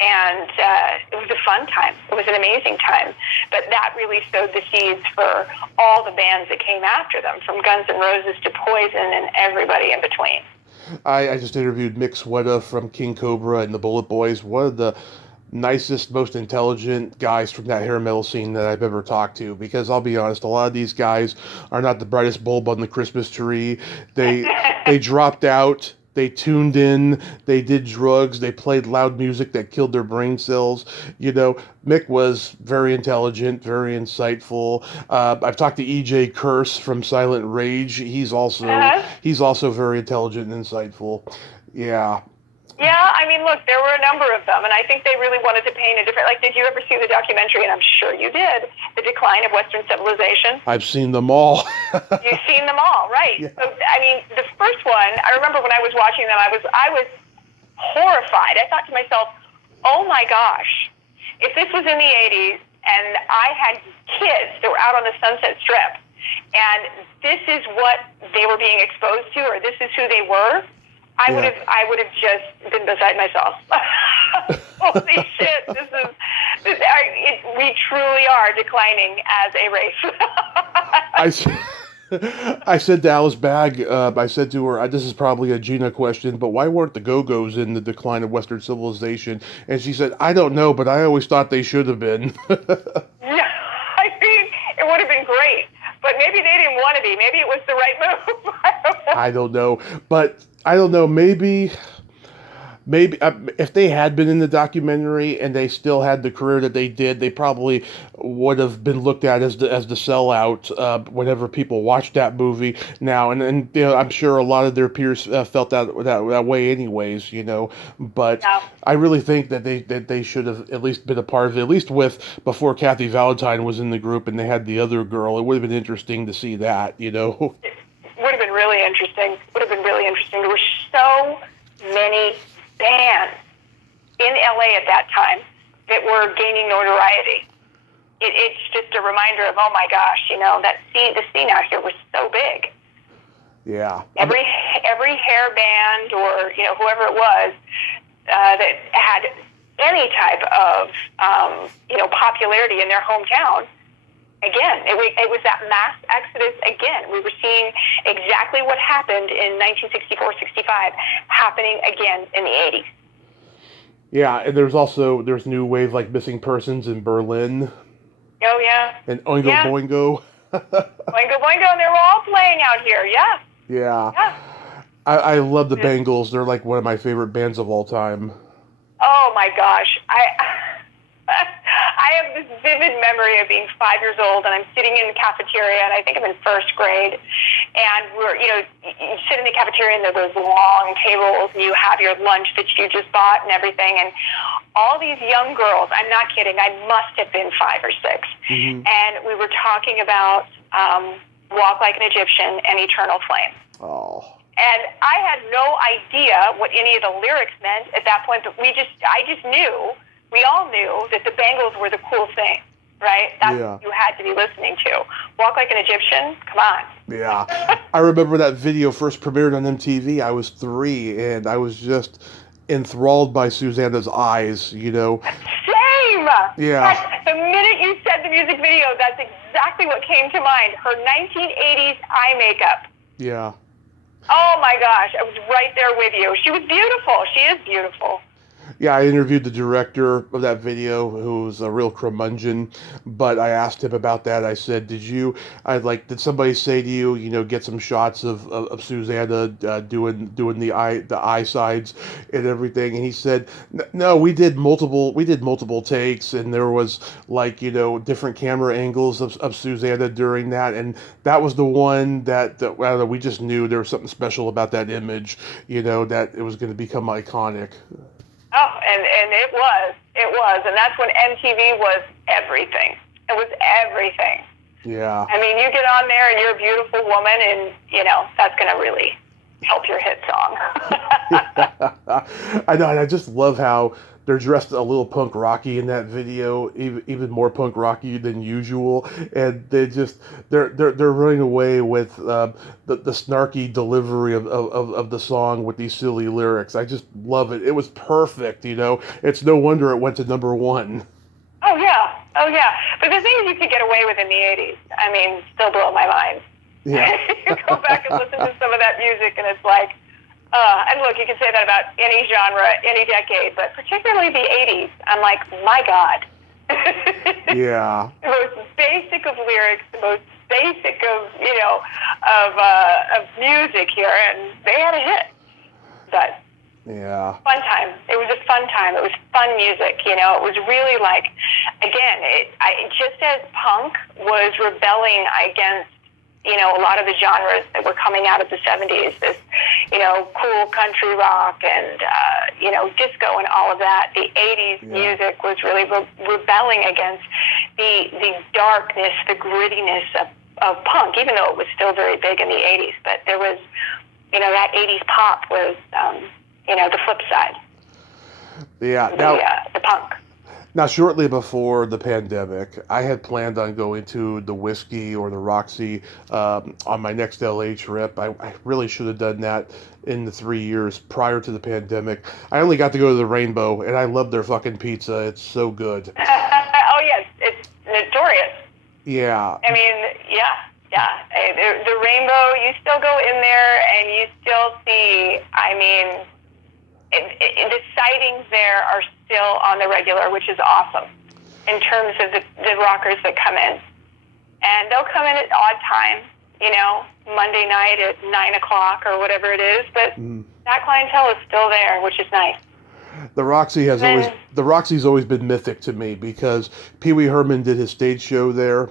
And it was a fun time. It was an amazing time. But that really sowed the seeds for all the bands that came after them, from Guns N' Roses to Poison and everybody in between. I just interviewed Mick Sweda from King Cobra and the Bullet Boys. One of the nicest, most intelligent guys from that hair metal scene that I've ever talked to, because I'll be honest, a lot of these guys are not the brightest bulb on the Christmas tree. They dropped out They tuned in, they did drugs, they played loud music that killed their brain cells. Mick was very intelligent, very insightful. I've talked to EJ Curse from Silent Rage. Uh-huh. He's also very intelligent and insightful. Yeah. Yeah, I mean, look, there were a number of them, and I think they really wanted to paint a different. Like, did you ever see the documentary? And I'm sure you did. The Decline of Western Civilization. I've seen them all. You've seen them all, right? Yeah. So, I mean, the first one, I remember when I was watching them, I was horrified. I thought to myself, oh my gosh, if this was in the 80s and I had kids that were out on the Sunset Strip, and this is what they were being exposed to, or this is who they were, I would have just been beside myself. Holy shit! We truly are declining as a race. I said to Alice Bagg, I said to her, this is probably a Gina question, but why weren't the Go-Go's in the Decline of Western Civilization? And she said, I don't know, but I always thought they should have been. Yeah, I mean, it would have been great, but maybe they didn't want to be. Maybe it was the right move. I don't know, but I don't know, maybe if they had been in the documentary and they still had the career that they did, they probably would have been looked at as the sellout whenever people watched that movie now. And I'm sure a lot of their peers felt that way anyways. But Yeah. I really think that they should have at least been a part of it, at least before Kathy Valentine was in the group and they had the other girl. It would have been interesting to see that. It would have been really interesting. There were so many bands in LA at that time that were gaining notoriety. It's just a reminder of, oh my gosh, the scene out here was so big. Yeah. Every hair band or whoever it was that had any type of popularity in their hometown. Again, it was that mass exodus again. We were seeing exactly what happened in 1964-65 happening again in the 80s. Yeah, and there's new wave like Missing Persons in Berlin. Oh, yeah. And Oingo Boingo. Boingo Boingo, and they were all playing out here, yeah. Yeah. I love the Bangles. They're like one of my favorite bands of all time. Oh, my gosh. I have this vivid memory of being 5 years old, and I'm sitting in the cafeteria, and I think I'm in first grade, and you sit in the cafeteria, and there are those long tables, and you have your lunch that you just bought and everything, and all these young girls, I'm not kidding, I must have been 5 or 6, and we were talking about Walk Like an Egyptian and Eternal Flame. Oh. And I had no idea what any of the lyrics meant at that point, but I just knew, we all knew that the Bangles were the cool thing, right? That's what you had to be listening to. Walk Like an Egyptian? Come on. Yeah. I remember that video first premiered on MTV. I was 3, and I was just enthralled by Susanna's eyes, Same! Yeah. The minute you said the music video, that's exactly what came to mind. Her 1980s eye makeup. Yeah. Oh, my gosh. I was right there with you. She was beautiful. She is beautiful. Yeah, I interviewed the director of that video, who was a real curmudgeon, but I asked him about that. I said, did somebody say to you, get some shots of Susanna doing the eye sides and everything? And he said, no, we did multiple takes, and there was different camera angles of Susanna during that, and that was the one that we just knew there was something special about that image, that it was going to become iconic. Oh, and it was, and that's when MTV was everything. It was everything. Yeah. I mean, you get on there and you're a beautiful woman, and that's going to really help your hit song. I know, and I just love how they're dressed a little punk rocky in that video, even more punk rocky than usual, and they're running away with the snarky delivery of the song with these silly lyrics. I just love it. It was perfect, It's no wonder it went to number 1. Oh yeah. But the things you could get away with in the 80s, I mean, still blow my mind. Yeah. You go back and listen to some of that music, and it's like. And look, you can say that about any genre, any decade, but particularly the 80s. I'm like, my God. Yeah. The most basic of lyrics, the most basic of music here, and they had a hit. but Yeah. fun time. It was a fun time. It was fun music. You know, it was really like, again, just as punk was rebelling against, you know, a lot of the genres that were coming out of the 70s, this, you know, cool country rock and, you know, disco and all of that. The 80s music was really rebelling against the darkness, the grittiness of punk, even though it was still very big in the 80s. But there was, you know, that 80s pop was, you know, the flip side. Yeah. The punk. Now, shortly before the pandemic, I had planned on going to the Whiskey or the Roxy on my next LA trip. I really should have done that in the 3 years prior to the pandemic. I only got to go to the Rainbow, and I love their fucking pizza. It's so good. Oh, yes. It's notorious. Yeah. I mean, yeah. The Rainbow, you still go in there and you still see, I mean, the sightings there are still on the regular, which is awesome in terms of the rockers that come in. And they'll come in at odd times, you know, Monday night at 9 o'clock or whatever it is, but that clientele is still there, which is nice. The Roxy's always been mythic to me because Pee Wee Herman did his stage show there,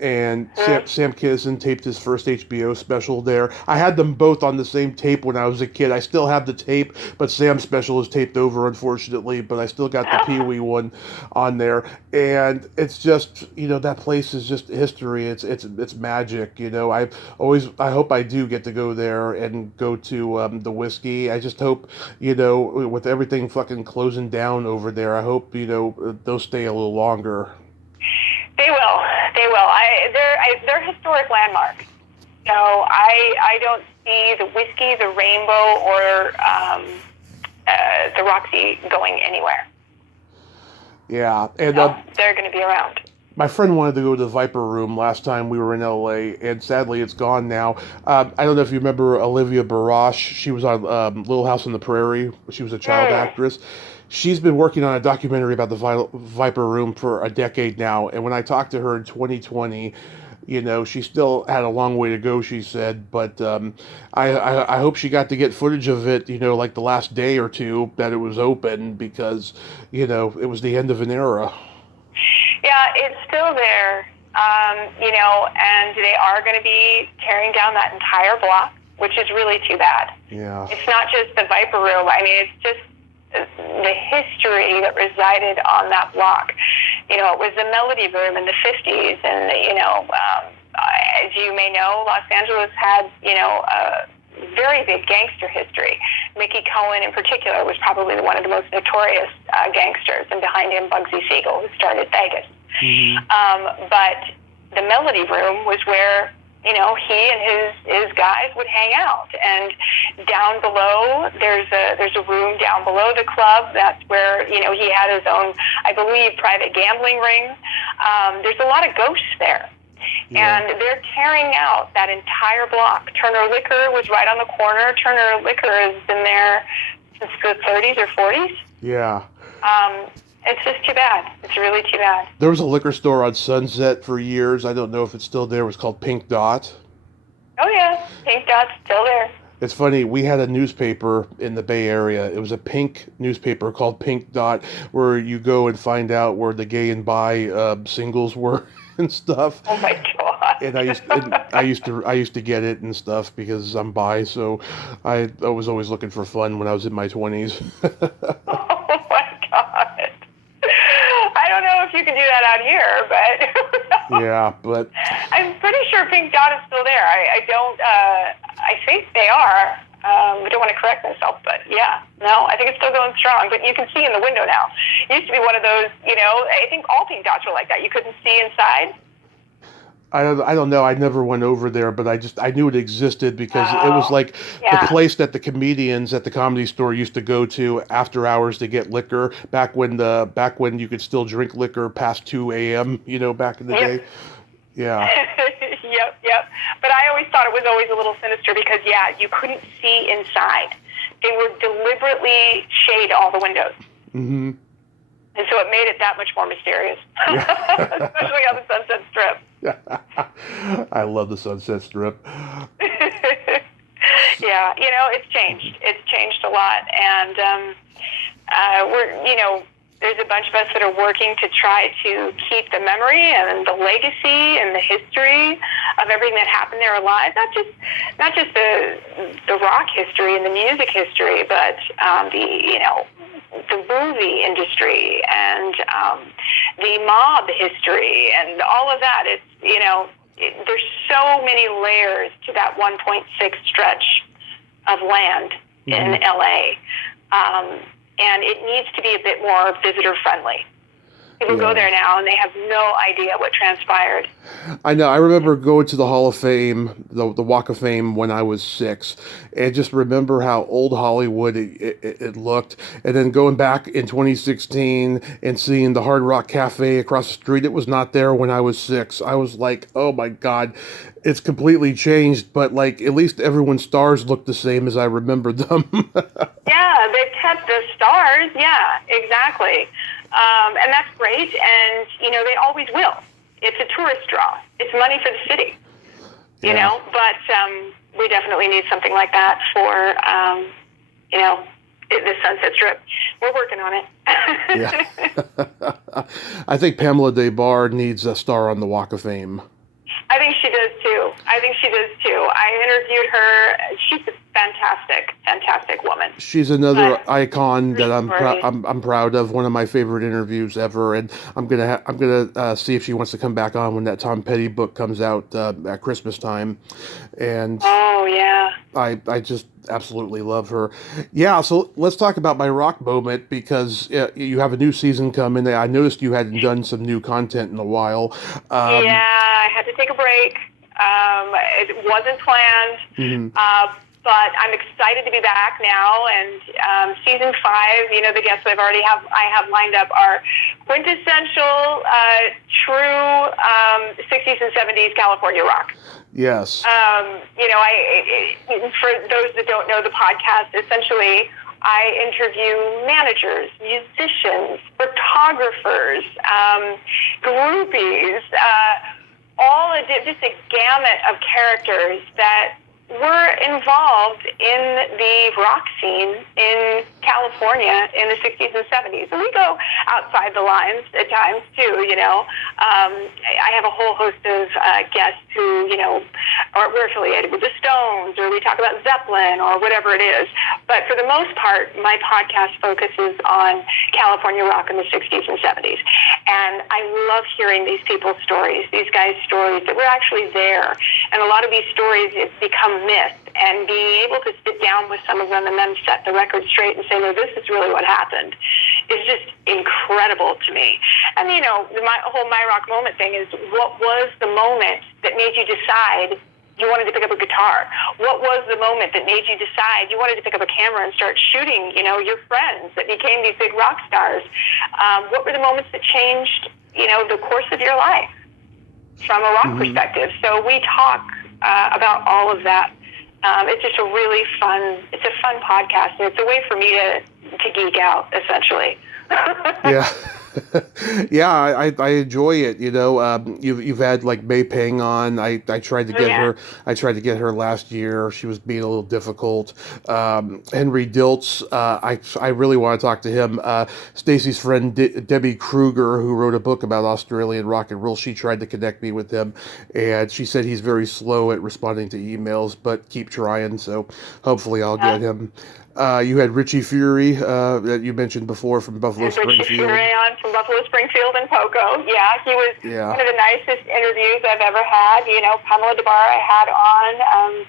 and Sam Kinison taped his first HBO special there. I had them both on the same tape when I was a kid. I still have the tape, but Sam's special is taped over, unfortunately, but I still got the Pee Wee one on there. And it's just, you know, that place is just history. It's magic, you know. I hope I do get to go there and go to the Whiskey. I just hope, you know, with everything fucking closing down over there, I hope, you know, they'll stay a little longer. They will. They're historic landmarks. So I don't see the Whiskey, the Rainbow, or the Roxy going anywhere. Yeah, and they're going to be around. My friend wanted to go to the Viper Room last time we were in LA, and sadly it's gone now. I don't know if you remember Olivia Barash. She was on Little House on the Prairie. She was a child actress. She's been working on a documentary about the Viper Room for a decade now, and when I talked to her in 2020, you know, she still had a long way to go, she said, but I hope she got to get footage of it, you know, like the last day or two that it was open, because, you know, it was the end of an era. Yeah, it's still there, you know, and they are going to be tearing down that entire block, which is really too bad. Yeah. It's not just the Viper Room. I mean, it's just the history that resided on that block. You know, it was the Melody Room in the 50s, and, you know, as you may know, Los Angeles had, you know, a very big gangster history. Mickey Cohen, in particular, was probably one of the most notorious gangsters, and behind him, Bugsy Siegel, who started Vegas. But the Melody Room was where, you know, he and his guys would hang out. And down below, there's a room down below the club. That's where, you know, he had his own, I believe, private gambling ring. There's a lot of ghosts there. Yeah. And they're tearing out that entire block. Turner Liquor was right on the corner. Turner Liquor has been there since the 30s or 40s. Yeah. It's just too bad. It's really too bad. There was a liquor store on Sunset for years. I don't know if it's still there. It was called Pink Dot. Oh, yeah. Pink Dot's still there. It's funny. We had a newspaper in the Bay Area. It was a pink newspaper called Pink Dot, where you go and find out where the gay and bi singles were and stuff. Oh my God. And I used to get it and stuff because I'm bi, so I was always looking for fun when I was in my 20s. Oh my God. I don't know if you can do that out here, but yeah, but I'm pretty sure Pink Dot is still there. I think they are. I don't want to correct myself, but yeah, no, I think it's still going strong. But you can see in the window now. It used to be one of those, you know, I think all Pink Dots were like that. You couldn't see inside. I don't know. I never went over there, but I knew it existed because it was like the place that the comedians at the Comedy Store used to go to after hours to get liquor back when you could still drink liquor past 2 a.m., you know, back in the day. Yeah. Yep. But I always thought it was always a little sinister because, yeah, you couldn't see inside. They would deliberately shade all the windows. Mm-hmm. And so it made it that much more mysterious, especially on the Sunset Strip. I love the Sunset Strip. Yeah, it's changed. It's changed a lot, and there's a bunch of us that are working to try to keep the memory and the legacy and the history of everything that happened there alive. Not just the rock history and the music history, but the movie industry and the mob history and all of that. There's so many layers to that 1.6 stretch of land in LA. And it needs to be a bit more visitor friendly. People go there now and they have no idea what transpired. I know. I remember going to the Hall of Fame, the Walk of Fame, when I was 6, and just remember how old Hollywood it looked. And then going back in 2016 and seeing the Hard Rock Cafe across the street, it was not there when I was 6. I was like, oh my God, it's completely changed. But like, at least everyone's stars look the same as I remember them. Yeah, they've kept the stars. Yeah, exactly. And that's great. And, they always will. It's a tourist draw. It's money for the city, but we definitely need something like that for, the Sunset Strip. We're working on it. Yeah. I think Pamela Des Barres needs a star on the Walk of Fame. I think she does too. I interviewed her. She's a fantastic woman. She's another icon that I'm proud of. One of my favorite interviews ever, and I'm gonna see if she wants to come back on when that Tom Petty book comes out at Christmas time. And oh yeah, I just absolutely love her. Yeah, so let's talk about my rock moment, because you have a new season coming. I noticed you hadn't done some new content in a while. Yeah, I had to take a break. It wasn't planned, but I'm excited to be back now. And season 5, the guests I have lined up are quintessential, true 60s and 70s California rock. Yes. For those that don't know the podcast, essentially, I interview managers, musicians, photographers, groupies, just a gamut of characters that were involved in the rock scene in California in the 60s and 70s. And we go outside the lines at times, too, I have a whole host of guests who, we're affiliated with the Stones, or we talk about Zeppelin, or whatever it is. But for the most part, my podcast focuses on California rock in the 60s and 70s. And I love hearing these people's stories, these guys' stories that were actually there. And a lot of these stories become myth, and being able to sit down with some of them and then set the record straight and say, no, this is really what happened, is just incredible to me. And, my whole My Rock Moment thing is, what was the moment that made you decide you wanted to pick up a guitar? What was the moment that made you decide you wanted to pick up a camera and start shooting, your friends that became these big rock stars? What were the moments that changed, the course of your life from a rock perspective? So we talk about all of that. It's just a fun podcast, and it's a way for me to geek out, essentially. Yeah. Yeah, I enjoy it. You've had like May Pang on. I tried to get her. I tried to get her last year. She was being a little difficult. Henry Diltz. I really want to talk to him. Stacy's friend Debbie Kruger, who wrote a book about Australian rock and roll. She tried to connect me with him, and she said he's very slow at responding to emails, but keep trying. So hopefully I'll get him. You had Richie Fury that you mentioned before from Buffalo Springfield. Richie Fury on from Buffalo Springfield and Poco. Yeah, he was one of the nicest interviews I've ever had. Pamela Des Barres I had on.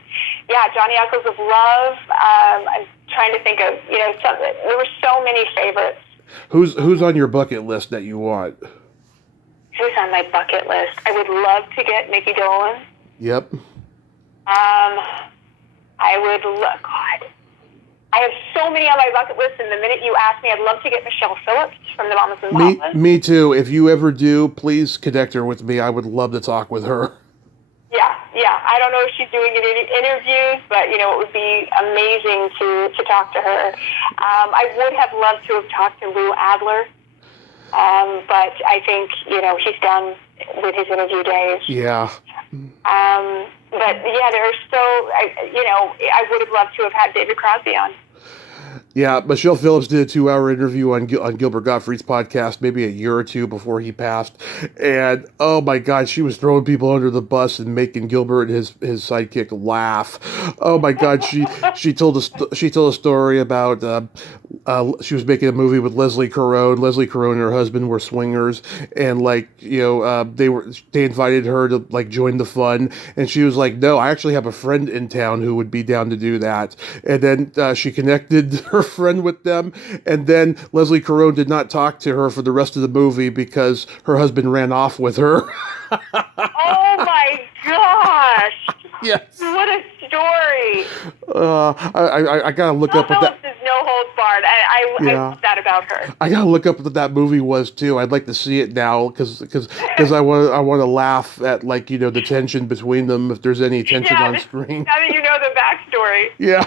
Johnny Echoes of Love. I'm trying to think of, there were so many favorites. Who's on your bucket list that you want? Who's on my bucket list? I would love to get Mickey Dolenz. Yep. I would God. I have so many on my bucket list, and the minute you ask me, I'd love to get Michelle Phillips from the Mamas and Papas. Me too. If you ever do, please connect her with me. I would love to talk with her. Yeah. I don't know if she's doing any interviews, but, it would be amazing to talk to her. I would have loved to have talked to Lou Adler, but I think, he's done with his interview days. Yeah. But yeah, I would have loved to have had David Crosby on. Yeah, Michelle Phillips did a 2-hour interview on Gilbert Gottfried's podcast maybe a year or two before he passed, and oh my God, she was throwing people under the bus and making Gilbert and his sidekick laugh. Oh my God, she told a story about she was making a movie with Leslie Caron. Leslie Caron and her husband were swingers, and they invited her to like join the fun, and she was like, no, I actually have a friend in town who would be down to do that, and then she connected her friend with them, and then Leslie Caron did not talk to her for the rest of the movie because her husband ran off with her. Oh my gosh! Yes. What a story! I gotta look up what that. Phillips is no holds barred. I love that about her. I gotta look up what that movie was too. I'd like to see it now because I want to laugh at the tension between them if there's any tension on screen. Now that you know the backstory. Yeah.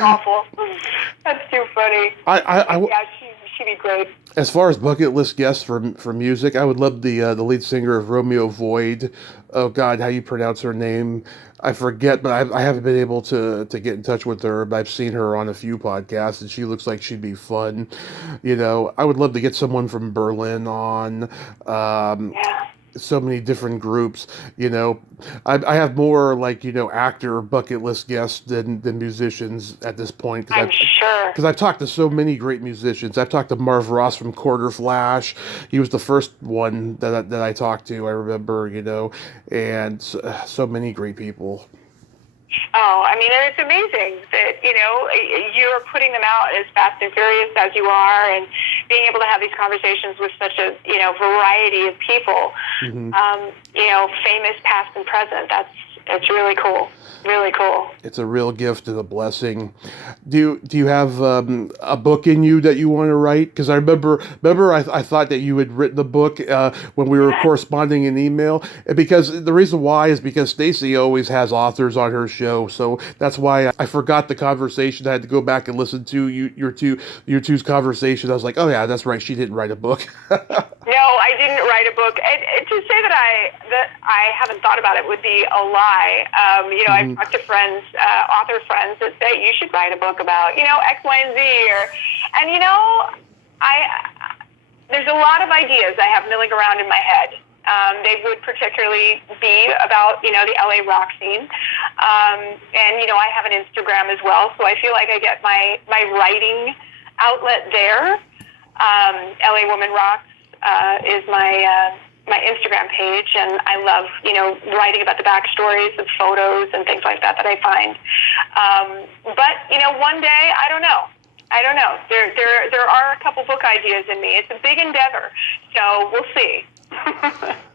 Awful. That's too funny. She'd be great. As far as bucket list guests for music, I would love the lead singer of Romeo Void. Oh God, how you pronounce her name? I forget, but I haven't been able to get in touch with her. But I've seen her on a few podcasts, and she looks like she'd be fun. I would love to get someone from Berlin on. Yeah. So many different groups, I have more actor bucket list guests than musicians at this point. I'm sure. Because I've talked to so many great musicians. I've talked to Marv Ross from Quarter Flash. He was the first one that I talked to, I remember, and so many great people. Oh, I mean, it's amazing that, you're putting them out as fast and furious as you are, and being able to have these conversations with such a, variety of people, famous, past and present. It's really cool. Really cool. It's a real gift and a blessing. Do you have a book in you that you want to write? Because I remember I thought that you had written the book when we were corresponding in email. Because the reason why is because Stacy always has authors on her show, so that's why I forgot the conversation. I had to go back and listen to your two's conversation. I was like, oh yeah, that's right. She didn't write a book. No, I didn't write a book. To say that I haven't thought about it would be a lie. I've talked to friends, author friends, that say you should write a book about, X, Y, and Z. There's a lot of ideas I have milling around in my head. They would particularly be about, the LA rock scene. I have an Instagram as well, so I feel like I get my writing outlet there. LA Woman Rocks is my Instagram page, and I love, writing about the backstories of photos and things like that I find. But, one day, I don't know. There are a couple book ideas in me. It's a big endeavor, so we'll see.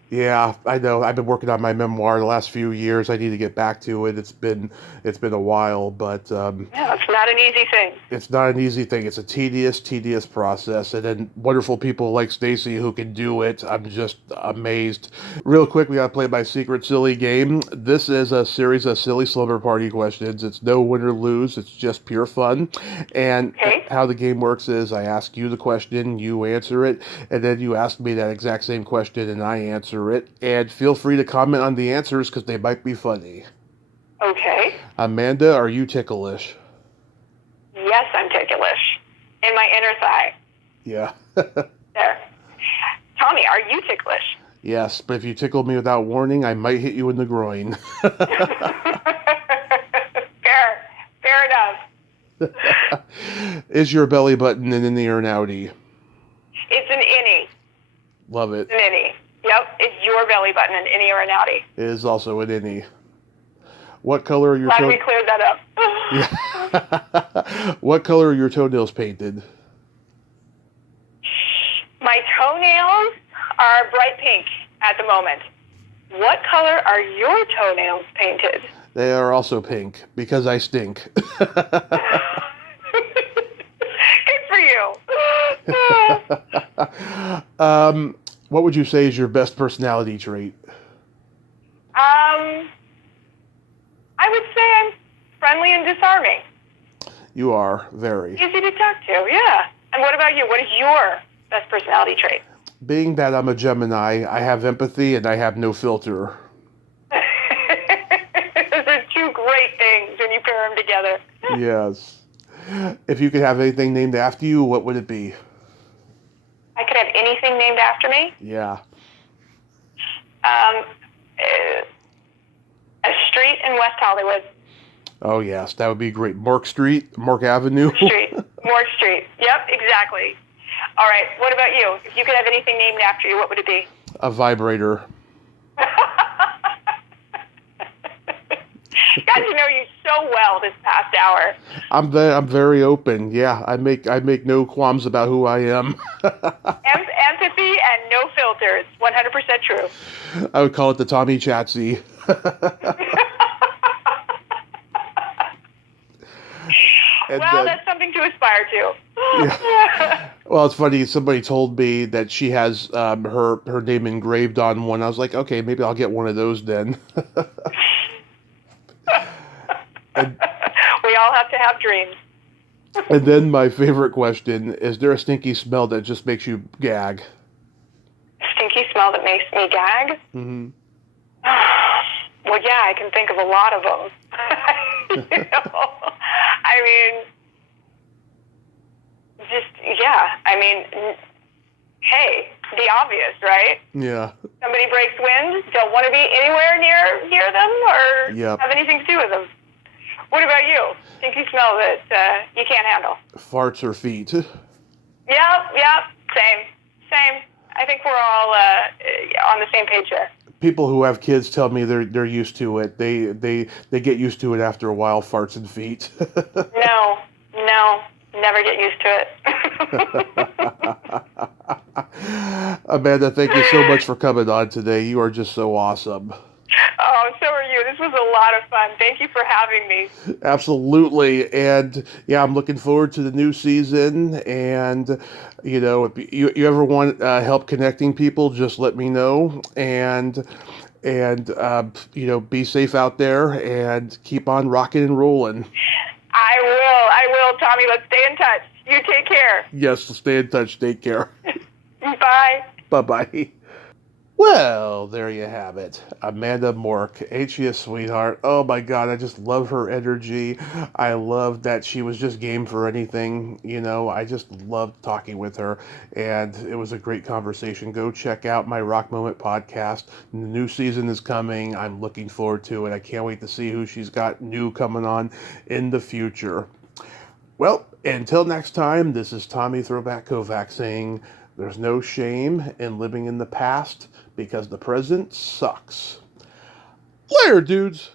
Yeah, I know. I've been working on my memoir the last few years. I need to get back to it. It's been a while, but yeah, it's not an easy thing. It's not an easy thing. It's a tedious process, and then wonderful people like Stacy who can do it. I'm just amazed. Real quick, we gotta play my secret silly game. This is a series of silly slumber party questions. It's no win or lose. It's just pure fun. And how the game works is I ask you the question, you answer it, and then you ask me that exact same question, and I answer it, and feel free to comment on the answers because they might be funny. Okay. Amanda, are you ticklish? Yes, I'm ticklish. In my inner thigh. Yeah. There. Tommy, are you ticklish? Yes, but if you tickle me without warning, I might hit you in the groin. Fair enough. Is your belly button an innie or an outie? It's an innie. Love it. It's an innie. Yep, it's your belly button, an innie or an outie. It is also an innie. What color are your toenails? Glad we cleared that up. Yeah. What color are your toenails painted? My toenails are bright pink at the moment. What color are your toenails painted? They are also pink, because I stink. Good for you. What would you say is your best personality trait? I would say I'm friendly and disarming. You are, very. Easy to talk to, yeah. And what about you? What is your best personality trait? Being that I'm a Gemini, I have empathy and I have no filter. names when you pair them together. Yes. If you could have anything named after you, what would it be? I could have anything named after me. Yeah. A street in West Hollywood. Oh, yes, that would be great. Morck Street, Morck Avenue. Morck Street. Yep, exactly. All right, what about you? If you could have anything named after you, what would it be? A vibrator. Got to know you so well this past hour. I'm very open. Yeah, I make no qualms about who I am. Empathy and no filters. 100% true. I would call it the Tommy Chatsy. Well, that's something to aspire to. Yeah. Well, it's funny. Somebody told me that she has her name engraved on one. I was like, okay, maybe I'll get one of those then. We all have to have dreams. And then my favorite question, is there a stinky smell that just makes you gag? Stinky smell that makes me gag? Mm-hmm. Well, yeah, I can think of a lot of them. I mean, hey, the obvious, right? Yeah. Somebody breaks wind, don't want to be anywhere near them or have anything to do with them. What about you? Stinky smell that you can't handle? Farts or feet? Yep, same. I think we're all on the same page there. People who have kids tell me they're used to it. They get used to it after a while. Farts and feet. No, never get used to it. Amanda, thank you so much for coming on today. You are just so awesome. Oh, so are you. This was a lot of fun. Thank you for having me. Absolutely. And yeah, I'm looking forward to the new season. And, if you ever want help connecting people, just let me know. And be safe out there and keep on rocking and rolling. I will, Tommy. Let's stay in touch. You take care. Yes, stay in touch. Take care. Bye. Bye-bye. Well, there you have it. Amanda Morck. Ain't she a sweetheart? Oh my God, I just love her energy. I love that she was just game for anything. I just loved talking with her, and it was a great conversation. Go check out my Rock Moment podcast. The new season is coming. I'm looking forward to it. I can't wait to see who she's got new coming on in the future. Well, until next time, this is Tommy Throwback Kovac saying there's no shame in living in the past, because the present sucks. Later, dudes.